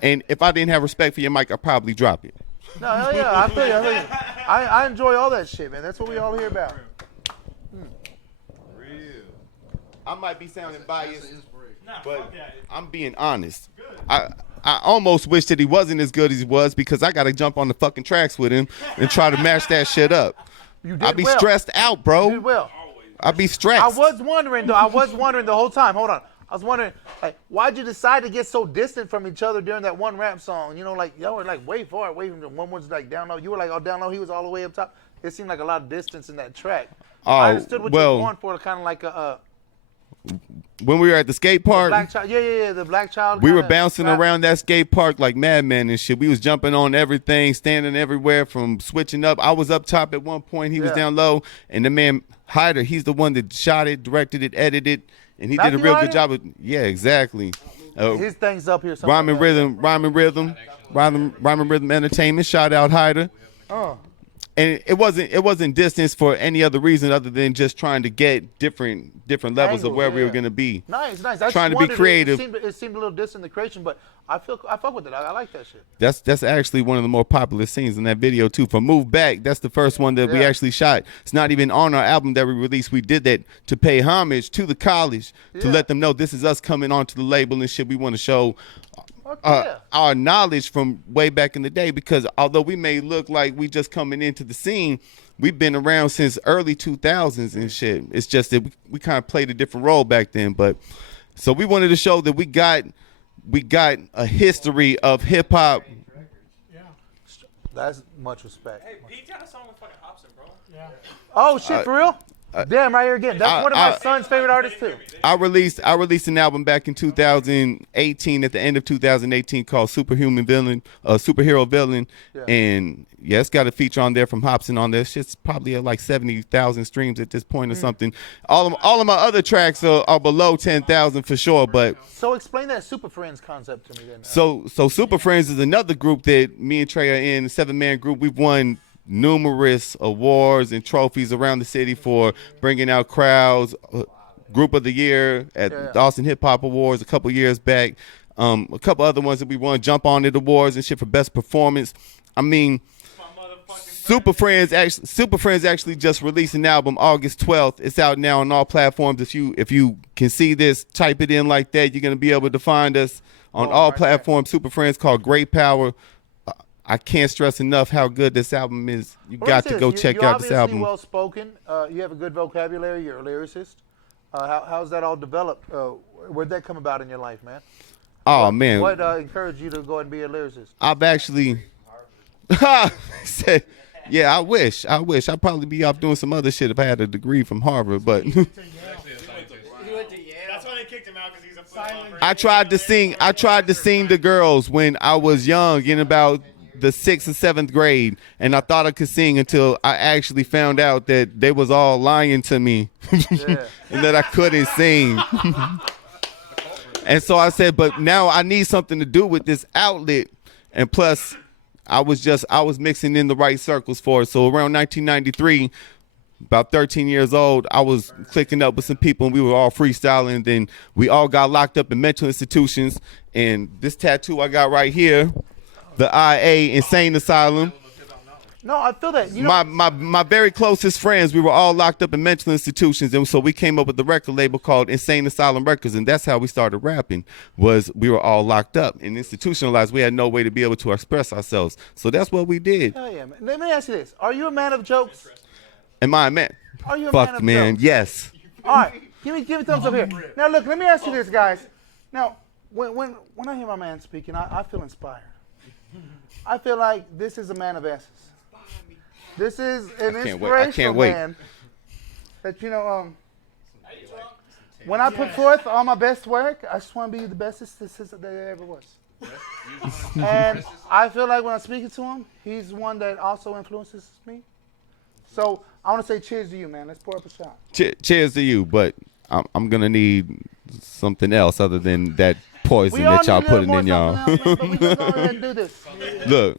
And if I didn't have respect for your mic, I'd probably drop it. No, hell yeah, I feel you. I enjoy all that shit, man. That's what we all hear about. I might be sounding biased, but I'm being honest. I almost wish that he wasn't as good as he was because I got to jump on the fucking tracks with him and try to match that shit up. I'd be stressed out, bro. You did well. I'd be stressed. I was wondering, though. The whole time. Hold on. I was wondering, like, why'd you decide to get so distant from each other during that one rap song? You know, like, y'all were, like, way far away from them. One was, like, down low. You were, like, all down low. He was all the way up top. It seemed like a lot of distance in that track. I understood what you were going for, kind of like a... when we were at the skate park, Black Child, the Black Child. We were bouncing around that skate park like madmen and shit. We was jumping on everything, standing everywhere from switching up. I was up top at one point. He was down low. And the man, Hyder, he's the one that shot it, directed it, edited it. And he did a real good job of Yeah, exactly. His thing's up here somewhere. Rhyming Rhythm Entertainment. Shout out Hyder. Oh. And it wasn't distance for any other reason other than just trying to get different levels of where we were gonna be. Nice. I trying to be creative. It seemed a little distant in the creation, but I fuck with it. I like that shit. That's actually one of the more popular scenes in that video too. For Move Back, that's the first one that we actually shot. It's not even on our album that we released. We did that to pay homage to the college, to let them know this is us coming onto the label and shit. We want to show our knowledge from way back in the day, because although we may look like we just coming into the scene, we've been around since early 2000s and shit. It's just that we kind of played a different role back then. But so we wanted to show that we got a history of hip hop. That's much respect. Hey, Pete got a song with fucking Hobson, bro. Yeah. Oh shit, for real? Damn, right here again. That's one of my son's favorite artists too. I released an album back in 2018, at the end of 2018, called Superhero Villain, and it's got a feature on there from Hobson on there. Shit's probably at like 70,000 streams at this point or something. All of my other tracks are below 10,000 for sure. But so explain that Super Friends concept to me then. So Super Friends is another group that me and Trey are in, a 7-man group. We've won numerous awards and trophies around the city for bringing out crowds. Group of the Year at the Austin Hip Hop Awards a couple years back. A couple other ones that we won, Jump On It Awards and shit for best performance. I mean, Super Friends actually just released an album August 12th. It's out now on all platforms. If you can see this, type it in like that, you're gonna be able to find us on all platforms. Super Friends, called Great Power. I can't stress enough how good this album is. You got to go check out this album. You're obviously well-spoken. You have a good vocabulary. You're a lyricist. How's that all developed? Where'd that come about in your life, man? Man. What encouraged you to go and be a lyricist? I've actually said, I wish. I'd probably be off doing some other shit if I had a degree from Harvard, but That's why they kicked him out, because he's a silent. I tried to sing to girls when I was young, in about the 6th or 7th grade, and I thought I could sing until I actually found out that they was all lying to me and that I couldn't sing. And so I said, but now I need something to do with this outlet. And plus, I was mixing in the right circles for it. So around 1993, about 13 years old, I was clicking up with some people and we were all freestyling. Then we all got locked up in mental institutions. And this tattoo I got right here, the IA Insane Asylum. No, I feel that. My very closest friends, we were all locked up in mental institutions, and so we came up with the record label called Insane Asylum Records, and that's how we started rapping. Was we were all locked up and institutionalized. We had no way to be able to express ourselves, so that's what we did. Hell yeah, man. Let me ask you this: are you a man of jokes? Am I a man? Are you a Fuck, man of jokes? Yes. All right, give me a thumbs up here. Now look, let me ask you this, guys. Now, when I hear my man speaking, I feel inspired. I feel like this is a man of essence. This is an inspirational man that, when I put forth all my best work, I just want to be the bestest that there ever was. And I feel like when I'm speaking to him, he's one that also influences me. So I want to say cheers to you, man. Let's pour up a shot. Cheers to you, but I'm going to need something else other than that poison that y'all putting in y'all. Else, man, but we just go ahead and do this. Look.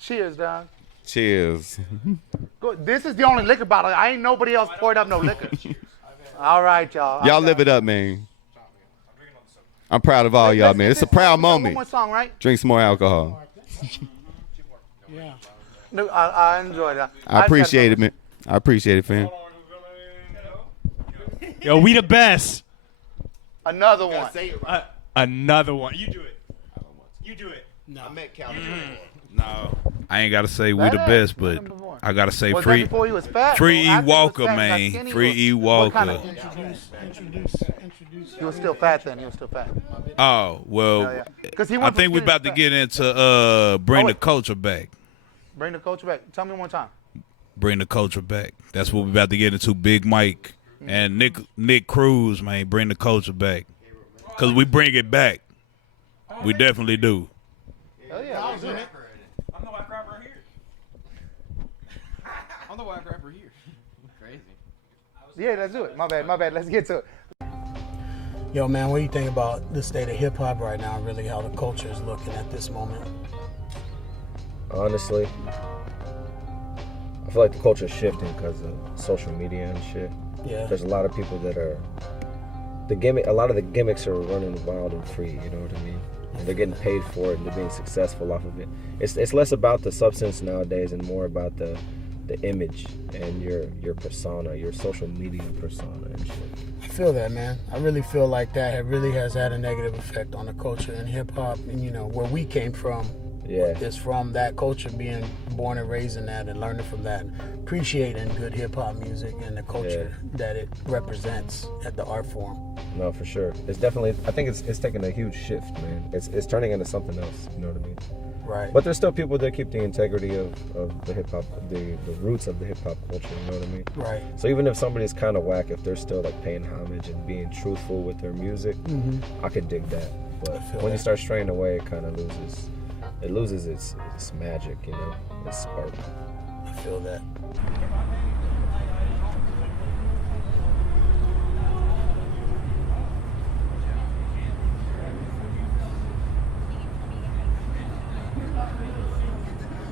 Cheers, dog. Cheers. Good. This is the only liquor bottle. I ain't nobody else poured up no liquor. All right, y'all. Y'all live it up, man. I'm proud of all y'all, man. It's a proud moment. One more song, right? Drink some more alcohol. Yeah. No, I enjoyed that. I appreciate it, man. I appreciate it, fam. Yo, we the best. Another one. Another one. You do it. You do it. No. No, I ain't gotta say we the best, but I gotta say Was free. that before he was fat? Free E After he was Walker, fat, he got man. skinny, Free or- E what kind Walker. of- He was still fat then. He was still fat. Oh well, Yeah, yeah. 'Cause he I went from think we skinny to about to fat. get into bring the wait. culture back. Bring the culture back. Tell me one time. Bring the culture back. That's what we about to get into. Big Mike and Nick Cruz, man. Bring the culture back, cause we bring it back. We definitely do. Hell yeah. I'm the white rapper here. I'm the white rapper here. Crazy. Yeah, let's do it. My bad. Let's get to it. Yo, man, what do you think about the state of hip hop right now? Really, how the culture is looking at this moment? Honestly, I feel like the culture is shifting because of social media and shit. Yeah. There's a lot of people that are a lot of the gimmicks are running wild and free. You know what I mean? And they're getting paid for it and they're being successful off of it. It's less about the substance nowadays and more about the image and your persona, your social media persona and shit. I feel that, man. I really feel like that really has had a negative effect on the culture and hip hop, and you know where we came from. Yeah. Is from that culture, being born and raised in that, and learning from that, appreciating good hip hop music and the culture that it represents at the art form. No, for sure. It's definitely. I think it's taking a huge shift, man. It's turning into something else. You know what I mean? Right. But there's still people that keep the integrity of the hip hop, the roots of the hip hop culture. You know what I mean? Right. So even if somebody's kind of whack, if they're still like paying homage and being truthful with their music, I could dig that. But when you start straying away, it kind of loses. It loses its magic, you know, its spark. I feel that.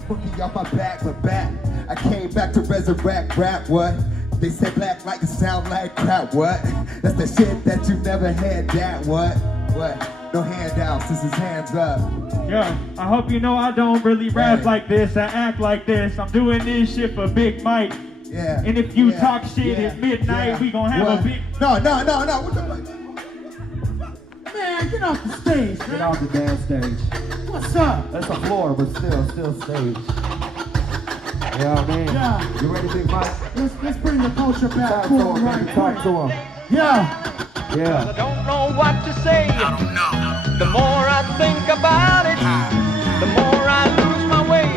Boogie off my back, but back. I came back to resurrect rap, what? They say black like it sound like crap, what? That's the shit that you never had, that, what? What? No handouts, this is hands up. Yeah, I hope you know I don't really rap like this, I act like this. I'm doing this shit for Big Mike. Yeah. And if you talk shit at midnight, we gon' have a big... No, what the fuck? Man, get off the stage, Get off the damn stage. What's up? That's a floor, but still stage. You know what I mean? Yeah. You ready, Big Mike? Let's bring the culture back. Talk to him, baby. Talk to him. Yeah. Yeah. I don't know what to say. I don't know. The more I think about it, the more I lose my way.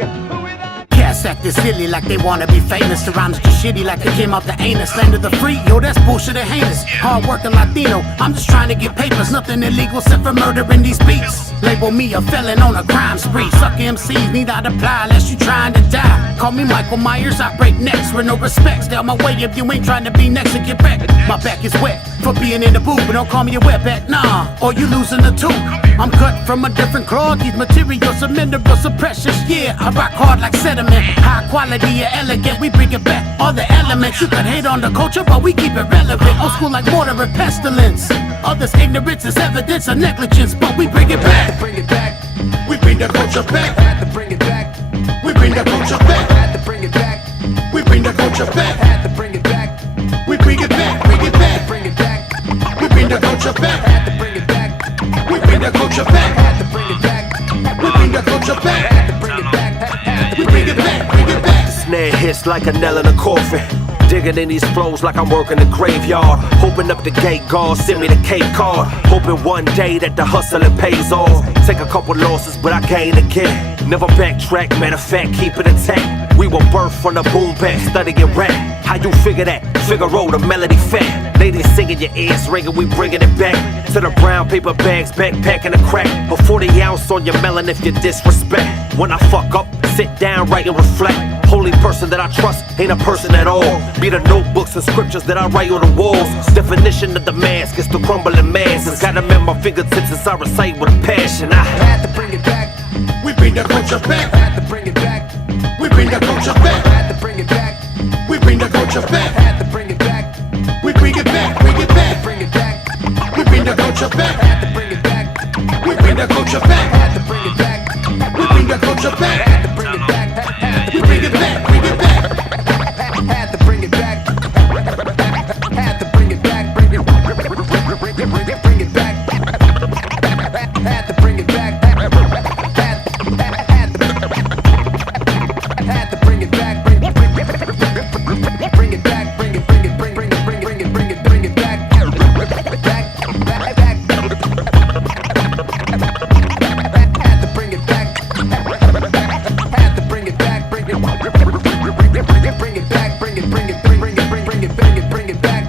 Cats acting silly like they wanna be famous. The rhymes just shitty like they came out the anus. Land of the free, yo, that's bullshit and heinous. Hard working Latino, I'm just trying to get papers. Nothing illegal except for murdering these beats. Label me a felon on a crime spree. Suck MCs, need not apply unless you trying to die. Call me Michael Myers, I break necks with no respect. Stay on my way if you ain't trying to be next to get back. My back is wet for being in the booth, but don't call me a wetback, nah, or you losing a tooth. I'm cut from a different cloth, these materials are minerals are precious, yeah. I rock hard like sediment, high quality and elegant, we bring it back. All the elements, you could hate on the culture, but we keep it relevant. Old school like mortar and pestilence. Others' ignorance is evidence of negligence, but we bring it back. Bring it back. We bring the culture back. Had to bring it back. We bring the culture back. Had to bring it back. We bring the culture back. Had to bring it back. We bring it back. Bring it back. Bring it back. We bring the culture back. Had to bring it back. We bring the culture back. Had to bring it back. We bring the culture back. Had to bring it back. We bring it back. Bring it back. Snare hits like a nail in a coffin. Digging in these flows like I'm working the graveyard. Hoping up the gate guard, send me the Cape card. Hoping one day that the hustling pays off. Take a couple losses, but I gain again. Never backtrack, matter of fact, keep it intact. We were birthed from the boom bap, studying rap. How you figure that? Figaro, the melody fat. Ladies singing, your ears ringing, we bringing it back. To the brown paper bags, backpacking a crack. Put 40 ounce on your melon if you disrespect. When I fuck up, sit down, write and reflect. Holy person that I trust ain't a person at all. Be the notebooks and scriptures that I write on the walls. Definition of the mask is the crumbling masses. Got them at my fingertips as I recite with a passion. I had to bring it back. We bring the culture back. Had to bring it back. the culture back. Had to bring it back. We bring the culture back. Had to bring it back. We bring it back. Bring it back. Bring it back. We bring the culture back. Had to bring it back. We bring the culture back. Had to bring it back. We bring the culture back. Had to bring it back. Had to We bring it back. Bring it back. Had to bring it back. Had to bring it back. Bring it back. Had to bring it back. Had to bring it back. Bring it back. Bring it back. Bring it back. Had to bring it back. Had to bring it back. Bring it back. Bring it back. Bring it back. Bring it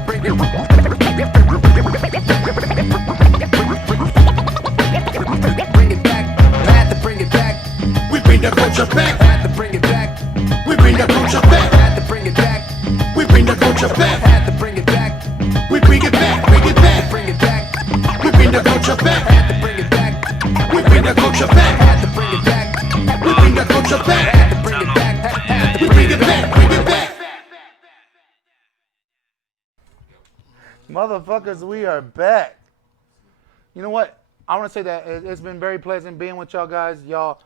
We bring the culture back. Had to bring it back. We bring the culture back. Had to bring it back. We bring the culture back. Had to bring it back. We bring it back. Bring it back. Bring it back. We bring the culture back. Had to bring it back. We bring the culture back. Had to bring it back. We bring the culture back. Had to bring it back. We bring it back. Bring it back. Motherfuckers, we are back. You know what? I want to say that it's been very pleasant being with y'all guys. Y'all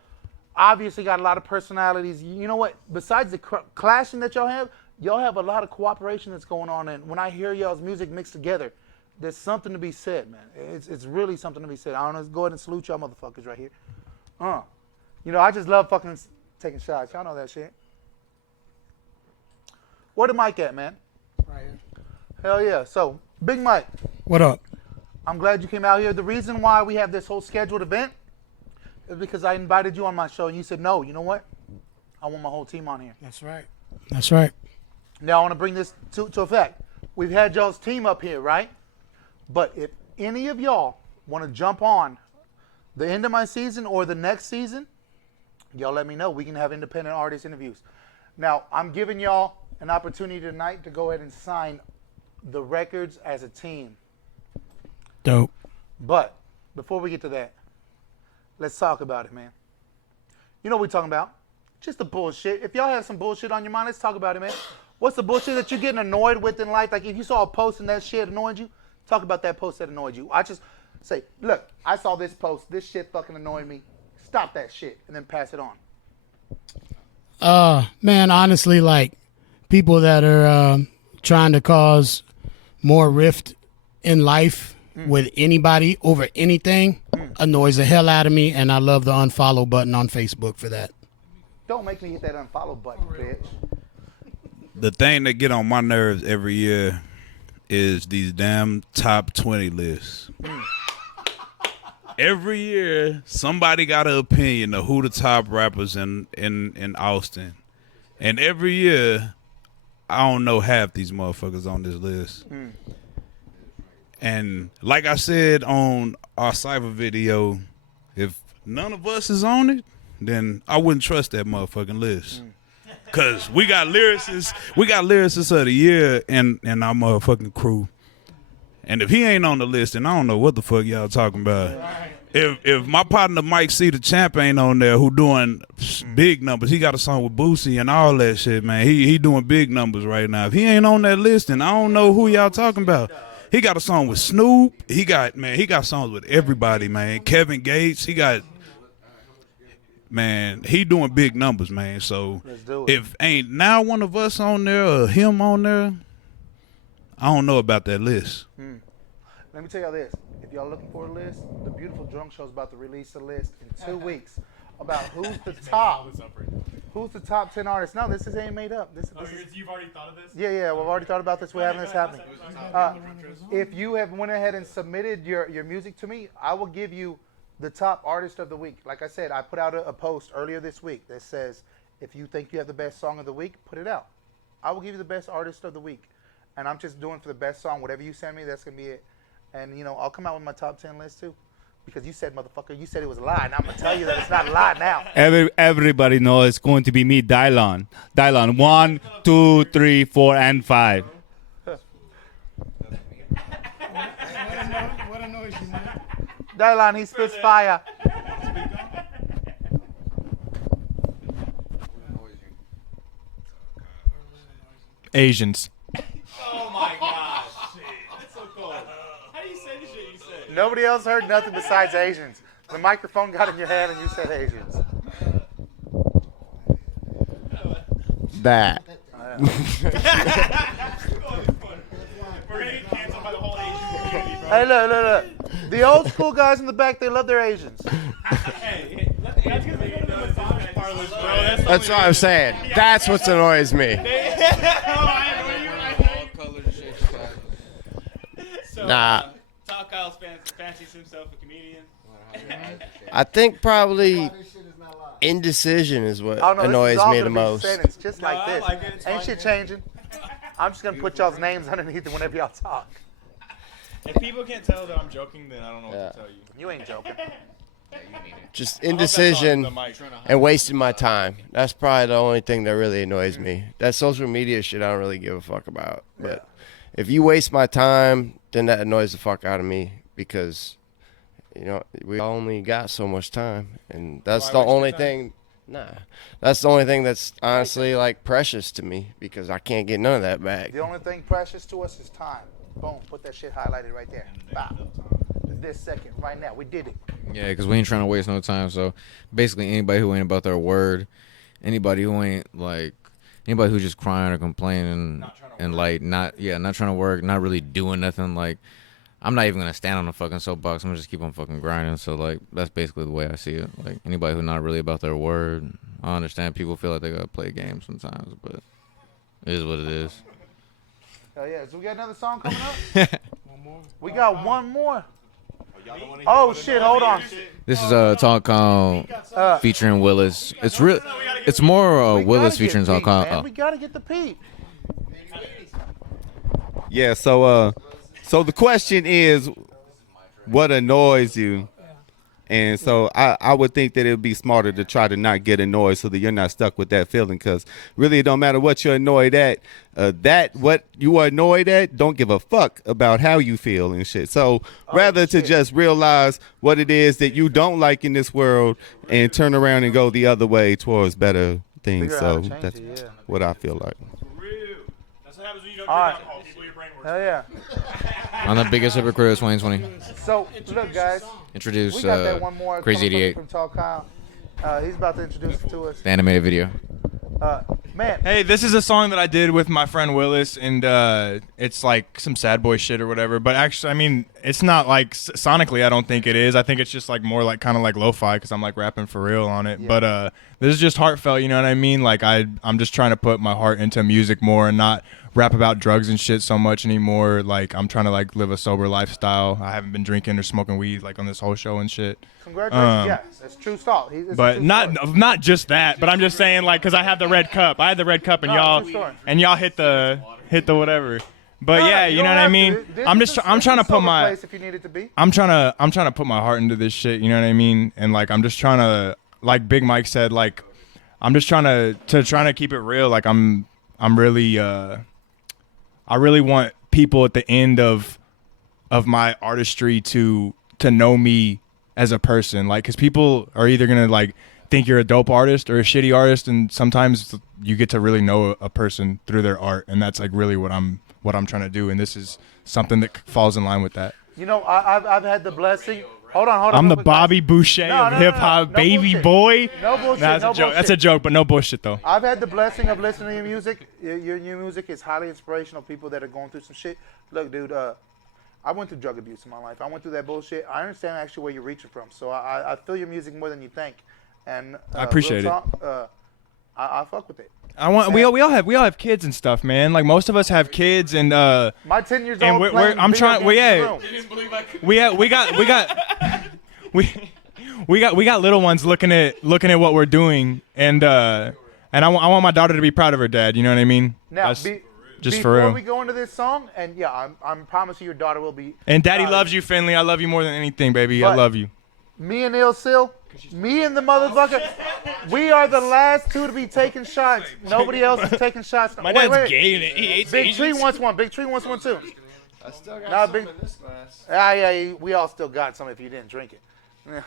obviously got a lot of personalities. You know what? Besides the clashing that y'all have a lot of cooperation that's going on. And when I hear y'all's music mixed together, there's something to be said, man. It's really something to be said. I want to go ahead and salute y'all motherfuckers right here. You know, I just love fucking taking shots. Y'all know that shit. Where the mic at, man? Right here. Hell yeah. So, Big Mike. What up? I'm glad you came out here. The reason why we have this whole scheduled event is because I invited you on my show and you said, no, you know what? I want my whole team on here. That's right. That's right. Now I want to bring this to effect. We've had y'all's team up here, right? But if any of y'all want to jump on the end of my season or the next season, y'all let me know. We can have independent artist interviews. Now, I'm giving y'all an opportunity tonight to go ahead and sign the records as a team. Dope. But before we get to that, let's talk about it, man. You know what we're talking about? Just the bullshit. If y'all have some bullshit on your mind, let's talk about it, man. What's the bullshit that you're getting annoyed with in life? Like if you saw a post and that shit annoyed you, talk about that post that annoyed you. I just say, look, I saw this post. This shit fucking annoyed me. Stop that shit and then pass it on. Man, honestly, like people that are trying to cause more rift in life with anybody over anything annoys the hell out of me, and I love the unfollow button on Facebook for that. Don't make me hit that unfollow button, bitch. The thing that get on my nerves every year is these damn top 20 lists. Every year, somebody got an opinion of who the top rappers in Austin. And every year, I don't know half these motherfuckers on this list. And like I said on our Cypher video, if none of us is on it, then I wouldn't trust that motherfucking list. Cause we got lyricists of the year in our motherfucking crew. And if he ain't on the list, then I don't know what the fuck y'all talking about. If my partner Mike C. the Champ ain't on there, who doing big numbers, he got a song with Boosie and all that shit, man. He doing big numbers right now. If he ain't on that list, then I don't know who y'all talking about. He got a song with Snoop. He got songs with everybody, man. Kevin Gates. He doing big numbers, man. So if ain't now one of us on there or him on there, I don't know about that list. Let me tell y'all this. If y'all looking for a list, the Beautiful Drunk Show is about to release a list in 2 weeks about who's the top 10 artists. No, this ain't made up. You've already thought of this? Yeah, we've already thought about this. We're having this happening. If you have went ahead and submitted your music to me, I will give you the top artist of the week. Like I said, I put out a post earlier this week that says, if you think you have the best song of the week, put it out. I will give you the best artist of the week. And I'm just doing for the best song. Whatever you send me, that's going to be it. And, you know, I'll come out with my top 10 list, too. Because you said, motherfucker, you said it was a lie. And I'm going to tell you that it's not a lie now. Everybody knows it's going to be me, Dylon. Dylon, 1, 2, 3, 4, and 5. What annoys you, man? Dylon, he spits fire. Asians. Oh my gosh. That's so cold. How do you say the shit you said? Nobody else heard nothing besides Asians. The microphone got in your hand and you said Asians. That. We're gonna get canceled by the whole Asian community, bro. Hey, look. The old school guys in the back, they love their Asians. That's what I'm saying. That's what annoys me. Nah. Top Kyle fancies himself a comedian. I think probably indecision is what Oh, no, annoys this is all me gonna the be most. Sentence just No, like I this. like it. It's Ain't fine. shit changing. I'm just gonna put y'all's names underneath it whenever y'all talk. If people can't tell that I'm joking, then I don't know what to tell you. You ain't joking. Just indecision and wasting my time. That's probably the only thing that really annoys me. That social media shit I don't really give a fuck about. But if you waste my time, then that annoys the fuck out of me because, you know, we only got so much time. And that's the only thing. Nah. That's the only thing that's honestly like precious to me because I can't get none of that back. The only thing precious to us is time. Boom, put that shit highlighted right there. Bow. This second, right now, we did it. Yeah, because we ain't trying to waste no time. So basically, anybody who ain't about their word, anybody who ain't like, anybody who's just crying or complaining and like not trying to work, not really doing nothing. Like, I'm not even gonna stand on the fucking soapbox. I'm gonna just keep on fucking grinding. So like, that's basically the way I see it. Like anybody who's not really about their word, I understand people feel like they gotta play games sometimes, but it is what it is. Hell yeah! So we got another song coming up. We got one more. Oh shit! Hold on. This is a Talk Calm featuring Willis. It's real. It's more Willis featuring Talk Calm. We gotta get the Pete. Yeah, so the question is, what annoys you? And so I would think that it would be smarter to try to not get annoyed so that you're not stuck with that feeling, because really it don't matter what you're annoyed at. What you are annoyed at, don't give a fuck about how you feel and shit. So rather to just realize what it is that you don't like in this world and turn around and go the other way towards better things. So that's what I feel like. That's what happens when you don't All right. alcohol. People, your brain works. Hell yeah. I'm the biggest hypocrite of 2020. So look, guys. Introduce we got that one more Crazy coming 88. from Talk Kyle. He's about to introduce it to us. The animated video. Man. Hey, this is a song that I did with my friend Willis, and it's like some sad boy shit or whatever. But actually, I mean, it's not like sonically. I don't think it is. I think it's just like more like kind of like lo-fi because I'm like rapping for real on it. Yeah. But this is just heartfelt. You know what I mean? Like I'm just trying to put my heart into music more and not rap about drugs and shit so much anymore. Like I'm trying to like live a sober lifestyle. I haven't been drinking or smoking weed like on this whole show and shit. Congratulations. Yes, that's true stuff. But not just that. But I'm just saying like because I have the red cup. I had the red cup and y'all hit the whatever. But yeah, you know what I mean. I'm trying to put my I'm trying to put my heart into this shit. You know what I mean. And like I'm just trying to, like Big Mike said, like I'm just trying to keep it real. Like I'm really I really want people at the end of my artistry to know me as a person, like, because people are either gonna like think you're a dope artist or a shitty artist, and sometimes you get to really know a person through their art, and that's like really what I'm trying to do, and this is something that falls in line with that. You know, I've had the blessing. Hold on. I'm the Bobby Boucher of hip hop, baby boy. No bullshit. Nah, that's a joke. That's a joke, but no bullshit though. I've had the blessing of listening to your music. Your new music is highly inspirational. People that are going through some shit. Look, dude, I went through drug abuse in my life. I went through that bullshit. I understand actually where you're reaching from. So I feel your music more than you think. And I appreciate it. I fuck with it. We all have kids and stuff, man. Like most of us have kids, and my 10 years and old. I'm trying. We got little ones looking at what we're doing, and I want my daughter to be proud of her dad. You know what I mean? Now, just for real. Before we go into this song, and yeah, I'm promising your daughter will be. And Daddy loves you, Finley. I love you more than anything, baby. I love you. Me and Il Sil, me and the motherfucker, we are the last two to be taking shots. Nobody else is taking shots. My dad's gay and he hates Big Asians. Tree wants one. Big Tree wants one too. I still got some in this glass. Yeah, we all still got some if you didn't drink it. Yeah.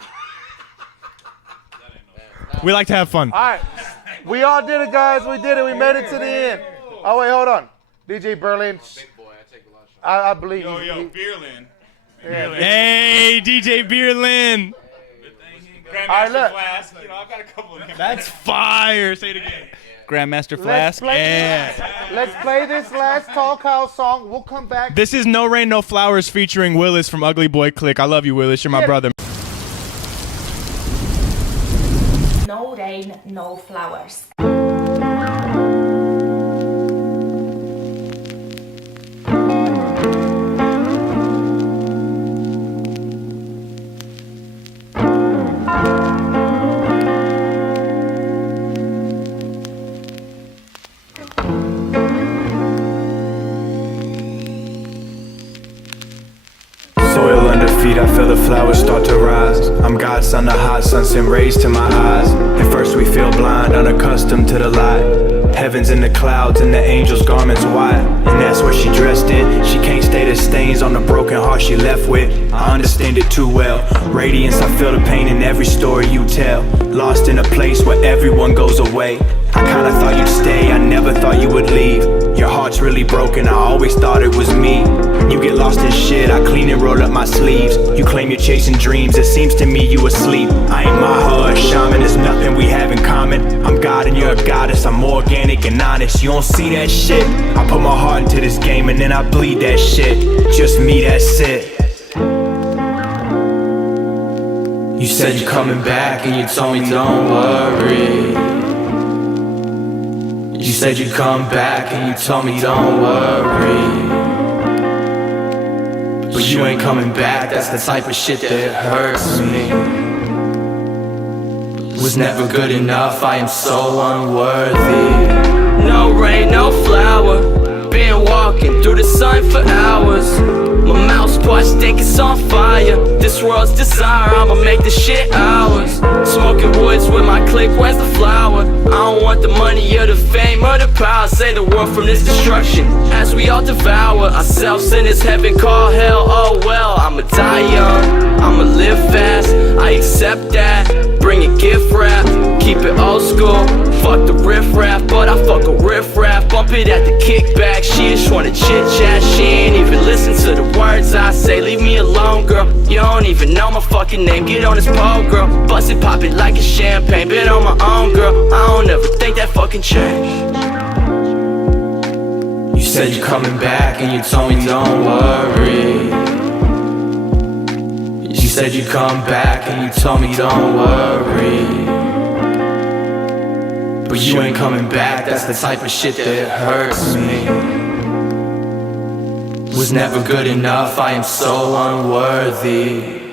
We like to have fun. All right, we all did it, guys. We did it. We made it to the end. Oh wait, hold on. DJ Berlin. I believe. Yo, Beerlin. Yeah. Hey, DJ Beerlin. Grandmaster look. Flask. You know, I've got a couple of names. That's fire. Say it again. Grandmaster Flask. Let's play this last Tall Kyle song. We'll come back. This is No Rain, No Flowers featuring Willis from Ugly Boy Click. I love you, Willis. You're my brother. No rain, no flowers. Soil under feet, I feel the flowers start to rise. I'm God's son, the hot sun sent rays to my eyes. At first we feel blind, unaccustomed to the light. Heaven's in the clouds and the angel's garments white. And that's what she dressed in. She can't stay the stains on the broken heart she left with. I understand it too well. Radiance, I feel the pain in every story you tell. Lost in a place where everyone goes away. I kinda thought you'd stay, I never thought you would leave. Your heart's really broken, I always thought it was me. You get lost in shit, I clean and roll up my sleeves. You claim you're chasing dreams, it seems to me you asleep. I ain't Maha or shaman, there's nothing we have in common. I'm God and you're a goddess, I'm organic and honest. You don't see that shit? I put my heart into this game and then I bleed that shit. Just me, that's it. You said you're coming back and you told me don't worry. You said you'd come back and you told me don't worry. But you ain't coming back, that's the type of shit that hurts me. Was never good enough, I am so unworthy. No rain, no flower. Been walking through the sun for hours. My mouth's parched, think it's on fire. This world's desire, I'ma make this shit ours. Smoking woods with my clique, where's the flower? I don't want the money or the fame or the power. Save the world from this destruction as we all devour ourselves in this heaven called hell. Oh well, I'ma die young, I'ma live fast, I accept that. Bring a gift wrap, keep it old school. Fuck the riff rap, but I fuck a riff rap. Bump it at the kickback, she just wanna chit chat. She ain't even listen to the words I say. Leave me alone, girl, you don't even know my fucking name. Get on this pole, girl, bust it, pop it like it's champagne. Been on my own, girl, I don't ever think that fucking change. You said you're coming back and you told me don't worry. You said you'd come back and you told me don't worry. But you ain't coming back, that's the type of shit that hurts me. Was never good enough, I am so unworthy.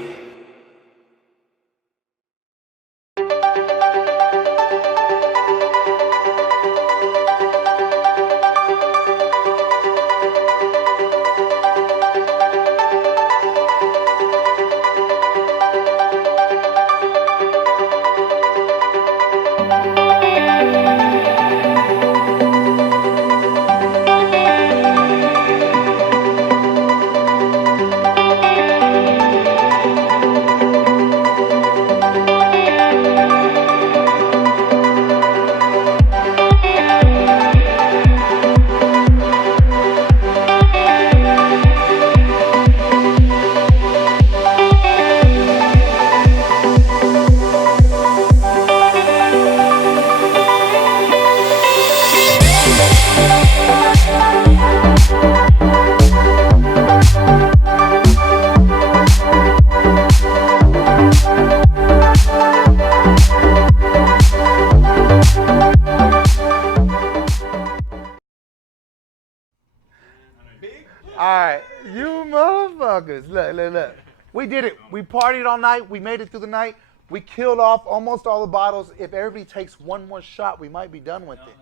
Alright, you motherfuckers. Look. We did it. We partied all night. We made it through the night. We killed off almost all the bottles. If everybody takes one more shot, we might be done with it.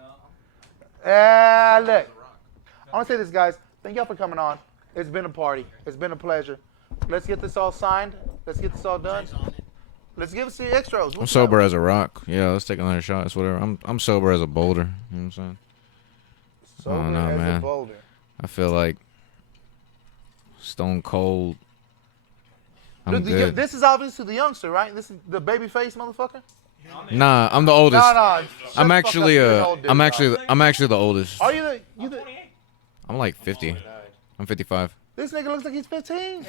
Look. I want to say this, guys. Thank y'all for coming on. It's been a party. It's been a pleasure. Let's get this all signed. Let's get this all done. Let's give us the extras. I'm sober as a rock. Yeah, let's take another shot. It's whatever. I'm sober as a boulder. You know what I'm saying? Sober I don't know, as man. a boulder. I feel like stone cold. I'm Look, good. this is obviously the youngster, right? This is the baby face motherfucker? Nah, I'm the oldest. No. I'm actually the oldest. Are you the I'm like 50. I'm 55. This nigga looks like he's 15.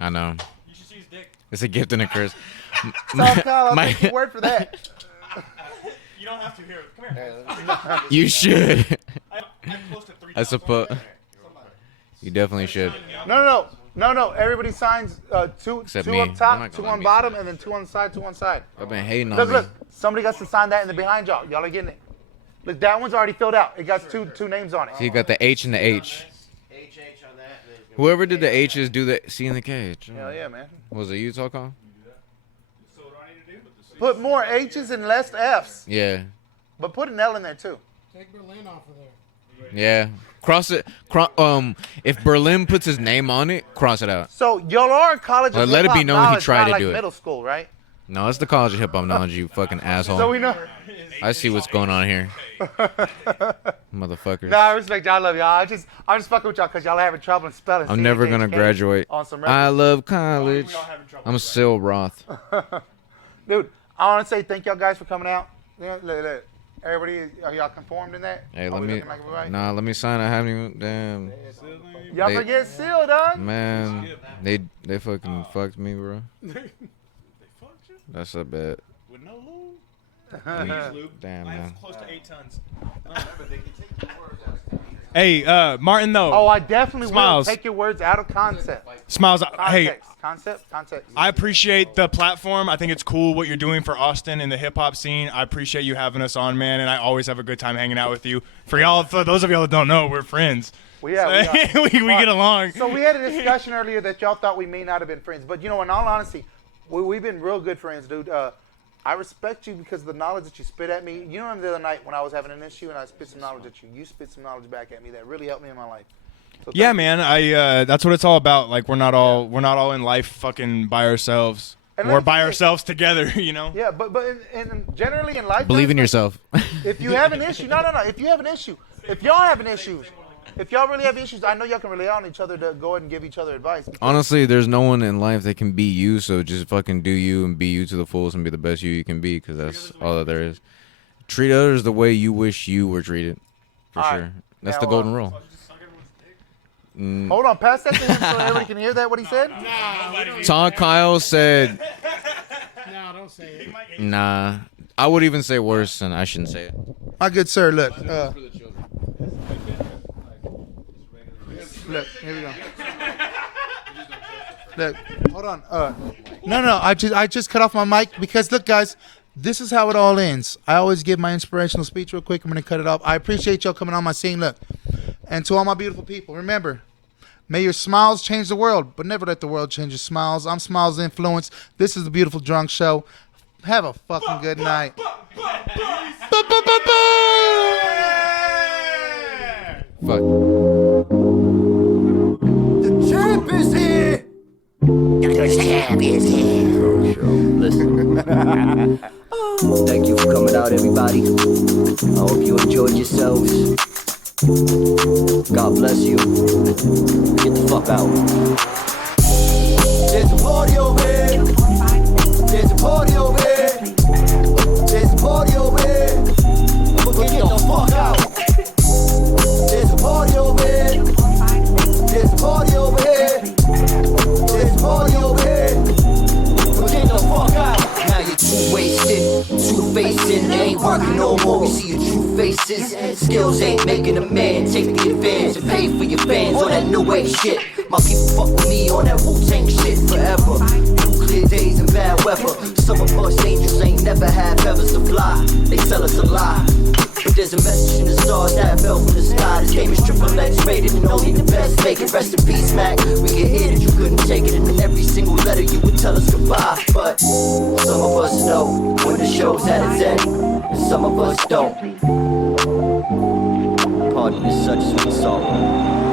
I know. You should see his dick. It's a gift and a curse. South Kyle, I'll take your word for that. You don't have to hear it. Come here. You should. I'm close to 3 I suppose. You definitely should. No. Everybody signs two Except two me. up They're top, not 2 gonna on let me bottom, and then 2 on the side, 2 on the side. I've been hating on Look, me. look. Somebody got to sign that in the behind y'all. Y'all are getting it. Look, that one's already filled out. It got two names on it. So you got the H and the H. Whoever did the H's do the C in the cage. Hell yeah, man. Was it you, Talcon? Put more H's and less F's. Yeah. But put an L in there too. Take Berlin off of there. Yeah. Cross it. If Berlin puts his name on it, cross it out. So y'all are in college. Well, let it be known he tried to like do it. Middle school, right? No, it's the College of Hip Hop Knowledge, you fucking asshole. So we know. I see what's going on here. Motherfuckers. No, I respect y'all. I love y'all. I'm just fucking with y'all because y'all are having trouble in spelling. I'm never going to graduate. On some I records. love college. I'm Sil Roth. Dude, I want to say thank y'all guys for coming out. Yeah, look. Everybody, are y'all conformed in that? Hey, Are let we me. looking like it right? Nah, let me sign. I haven't even. Damn. Y'all They- forget Seal, dog. Man, they fucking fucked me, bro. That's a bet. With no lube? Please, lube. Damn, I have man. close to 8 tons. Hey, Martin, though. Oh, I definitely Smiles. will take your words out of concept. Smiles, hey. Concept. I appreciate the platform. I think it's cool what you're doing for Austin and the hip hop scene. I appreciate you having us on, man, and I always have a good time hanging out with you. For those of y'all that don't know, we're friends. Well, yeah, we get along. So we had a discussion earlier that y'all thought we may not have been friends, but you know, in all honesty, we've been real good friends, dude. I respect you because of the knowledge that you spit at me. You know, the other night when I was having an issue and I spit some knowledge at you, you spit some knowledge back at me that really helped me in my life. So Yeah, man. That's what it's all about. Like we're not all in life fucking by ourselves. And We're let's by say- ourselves together, you know. Yeah, but in generally in life, Believe in yourself. if you have an issue, no. If you have an issue, if y'all have an issue, if y'all really have issues, I know y'all can rely on each other to go ahead and give each other advice. Honestly, there's no one in life that can be you, so just fucking do you and be you to the fullest and be the best you can be, because that's all that there is. Treat others the way you wish you were treated, for All sure. right. That's Now, the golden rule. Hold on, pass that to him so everybody can hear that, what he said? Todd Kyle said, No, don't say it. nah. I would even say worse, and I shouldn't say it. My good sir, look. Look, here we go. Look, hold on. No, I just cut off my mic because look, guys, this is how it all ends. I always give my inspirational speech real quick. I'm gonna cut it off. I appreciate y'all coming on my scene. Look, and to all my beautiful people, remember, may your smiles change the world, but never let the world change your smiles. I'm Smiles Influence. This is the Beautiful Drunk Show. Have a fucking good night. Fuck. The champ is here. The champ is here. Listen. Thank you for coming out, everybody. I hope you enjoyed yourselves. God bless you. Get the fuck out. There's a party over here. There's a party over here. There's a party over here. Get the fuck out. There's a party over here. There's a party over here. There's a party over here. Get the fuck out. Now you're too wasted, two-facing, ain't working no more. We see your true faces. Skills ain't making a man. Take the advance and pay for your fans on that new age shit. My people fuck with me on that Wu-Tang shit forever. Nuclear days and bad weather. Some of us angels ain't never had feathers to fly. They tell us a lie. But there's a message in the stars that fell from the sky. This game is triple X rated and only the best make it. Rest in peace, Mac. We can hear that you couldn't take it, and in every single letter you would tell us goodbye. But some of us know when the show's at its end, and some of us don't. Pardon this such sweet sorrow.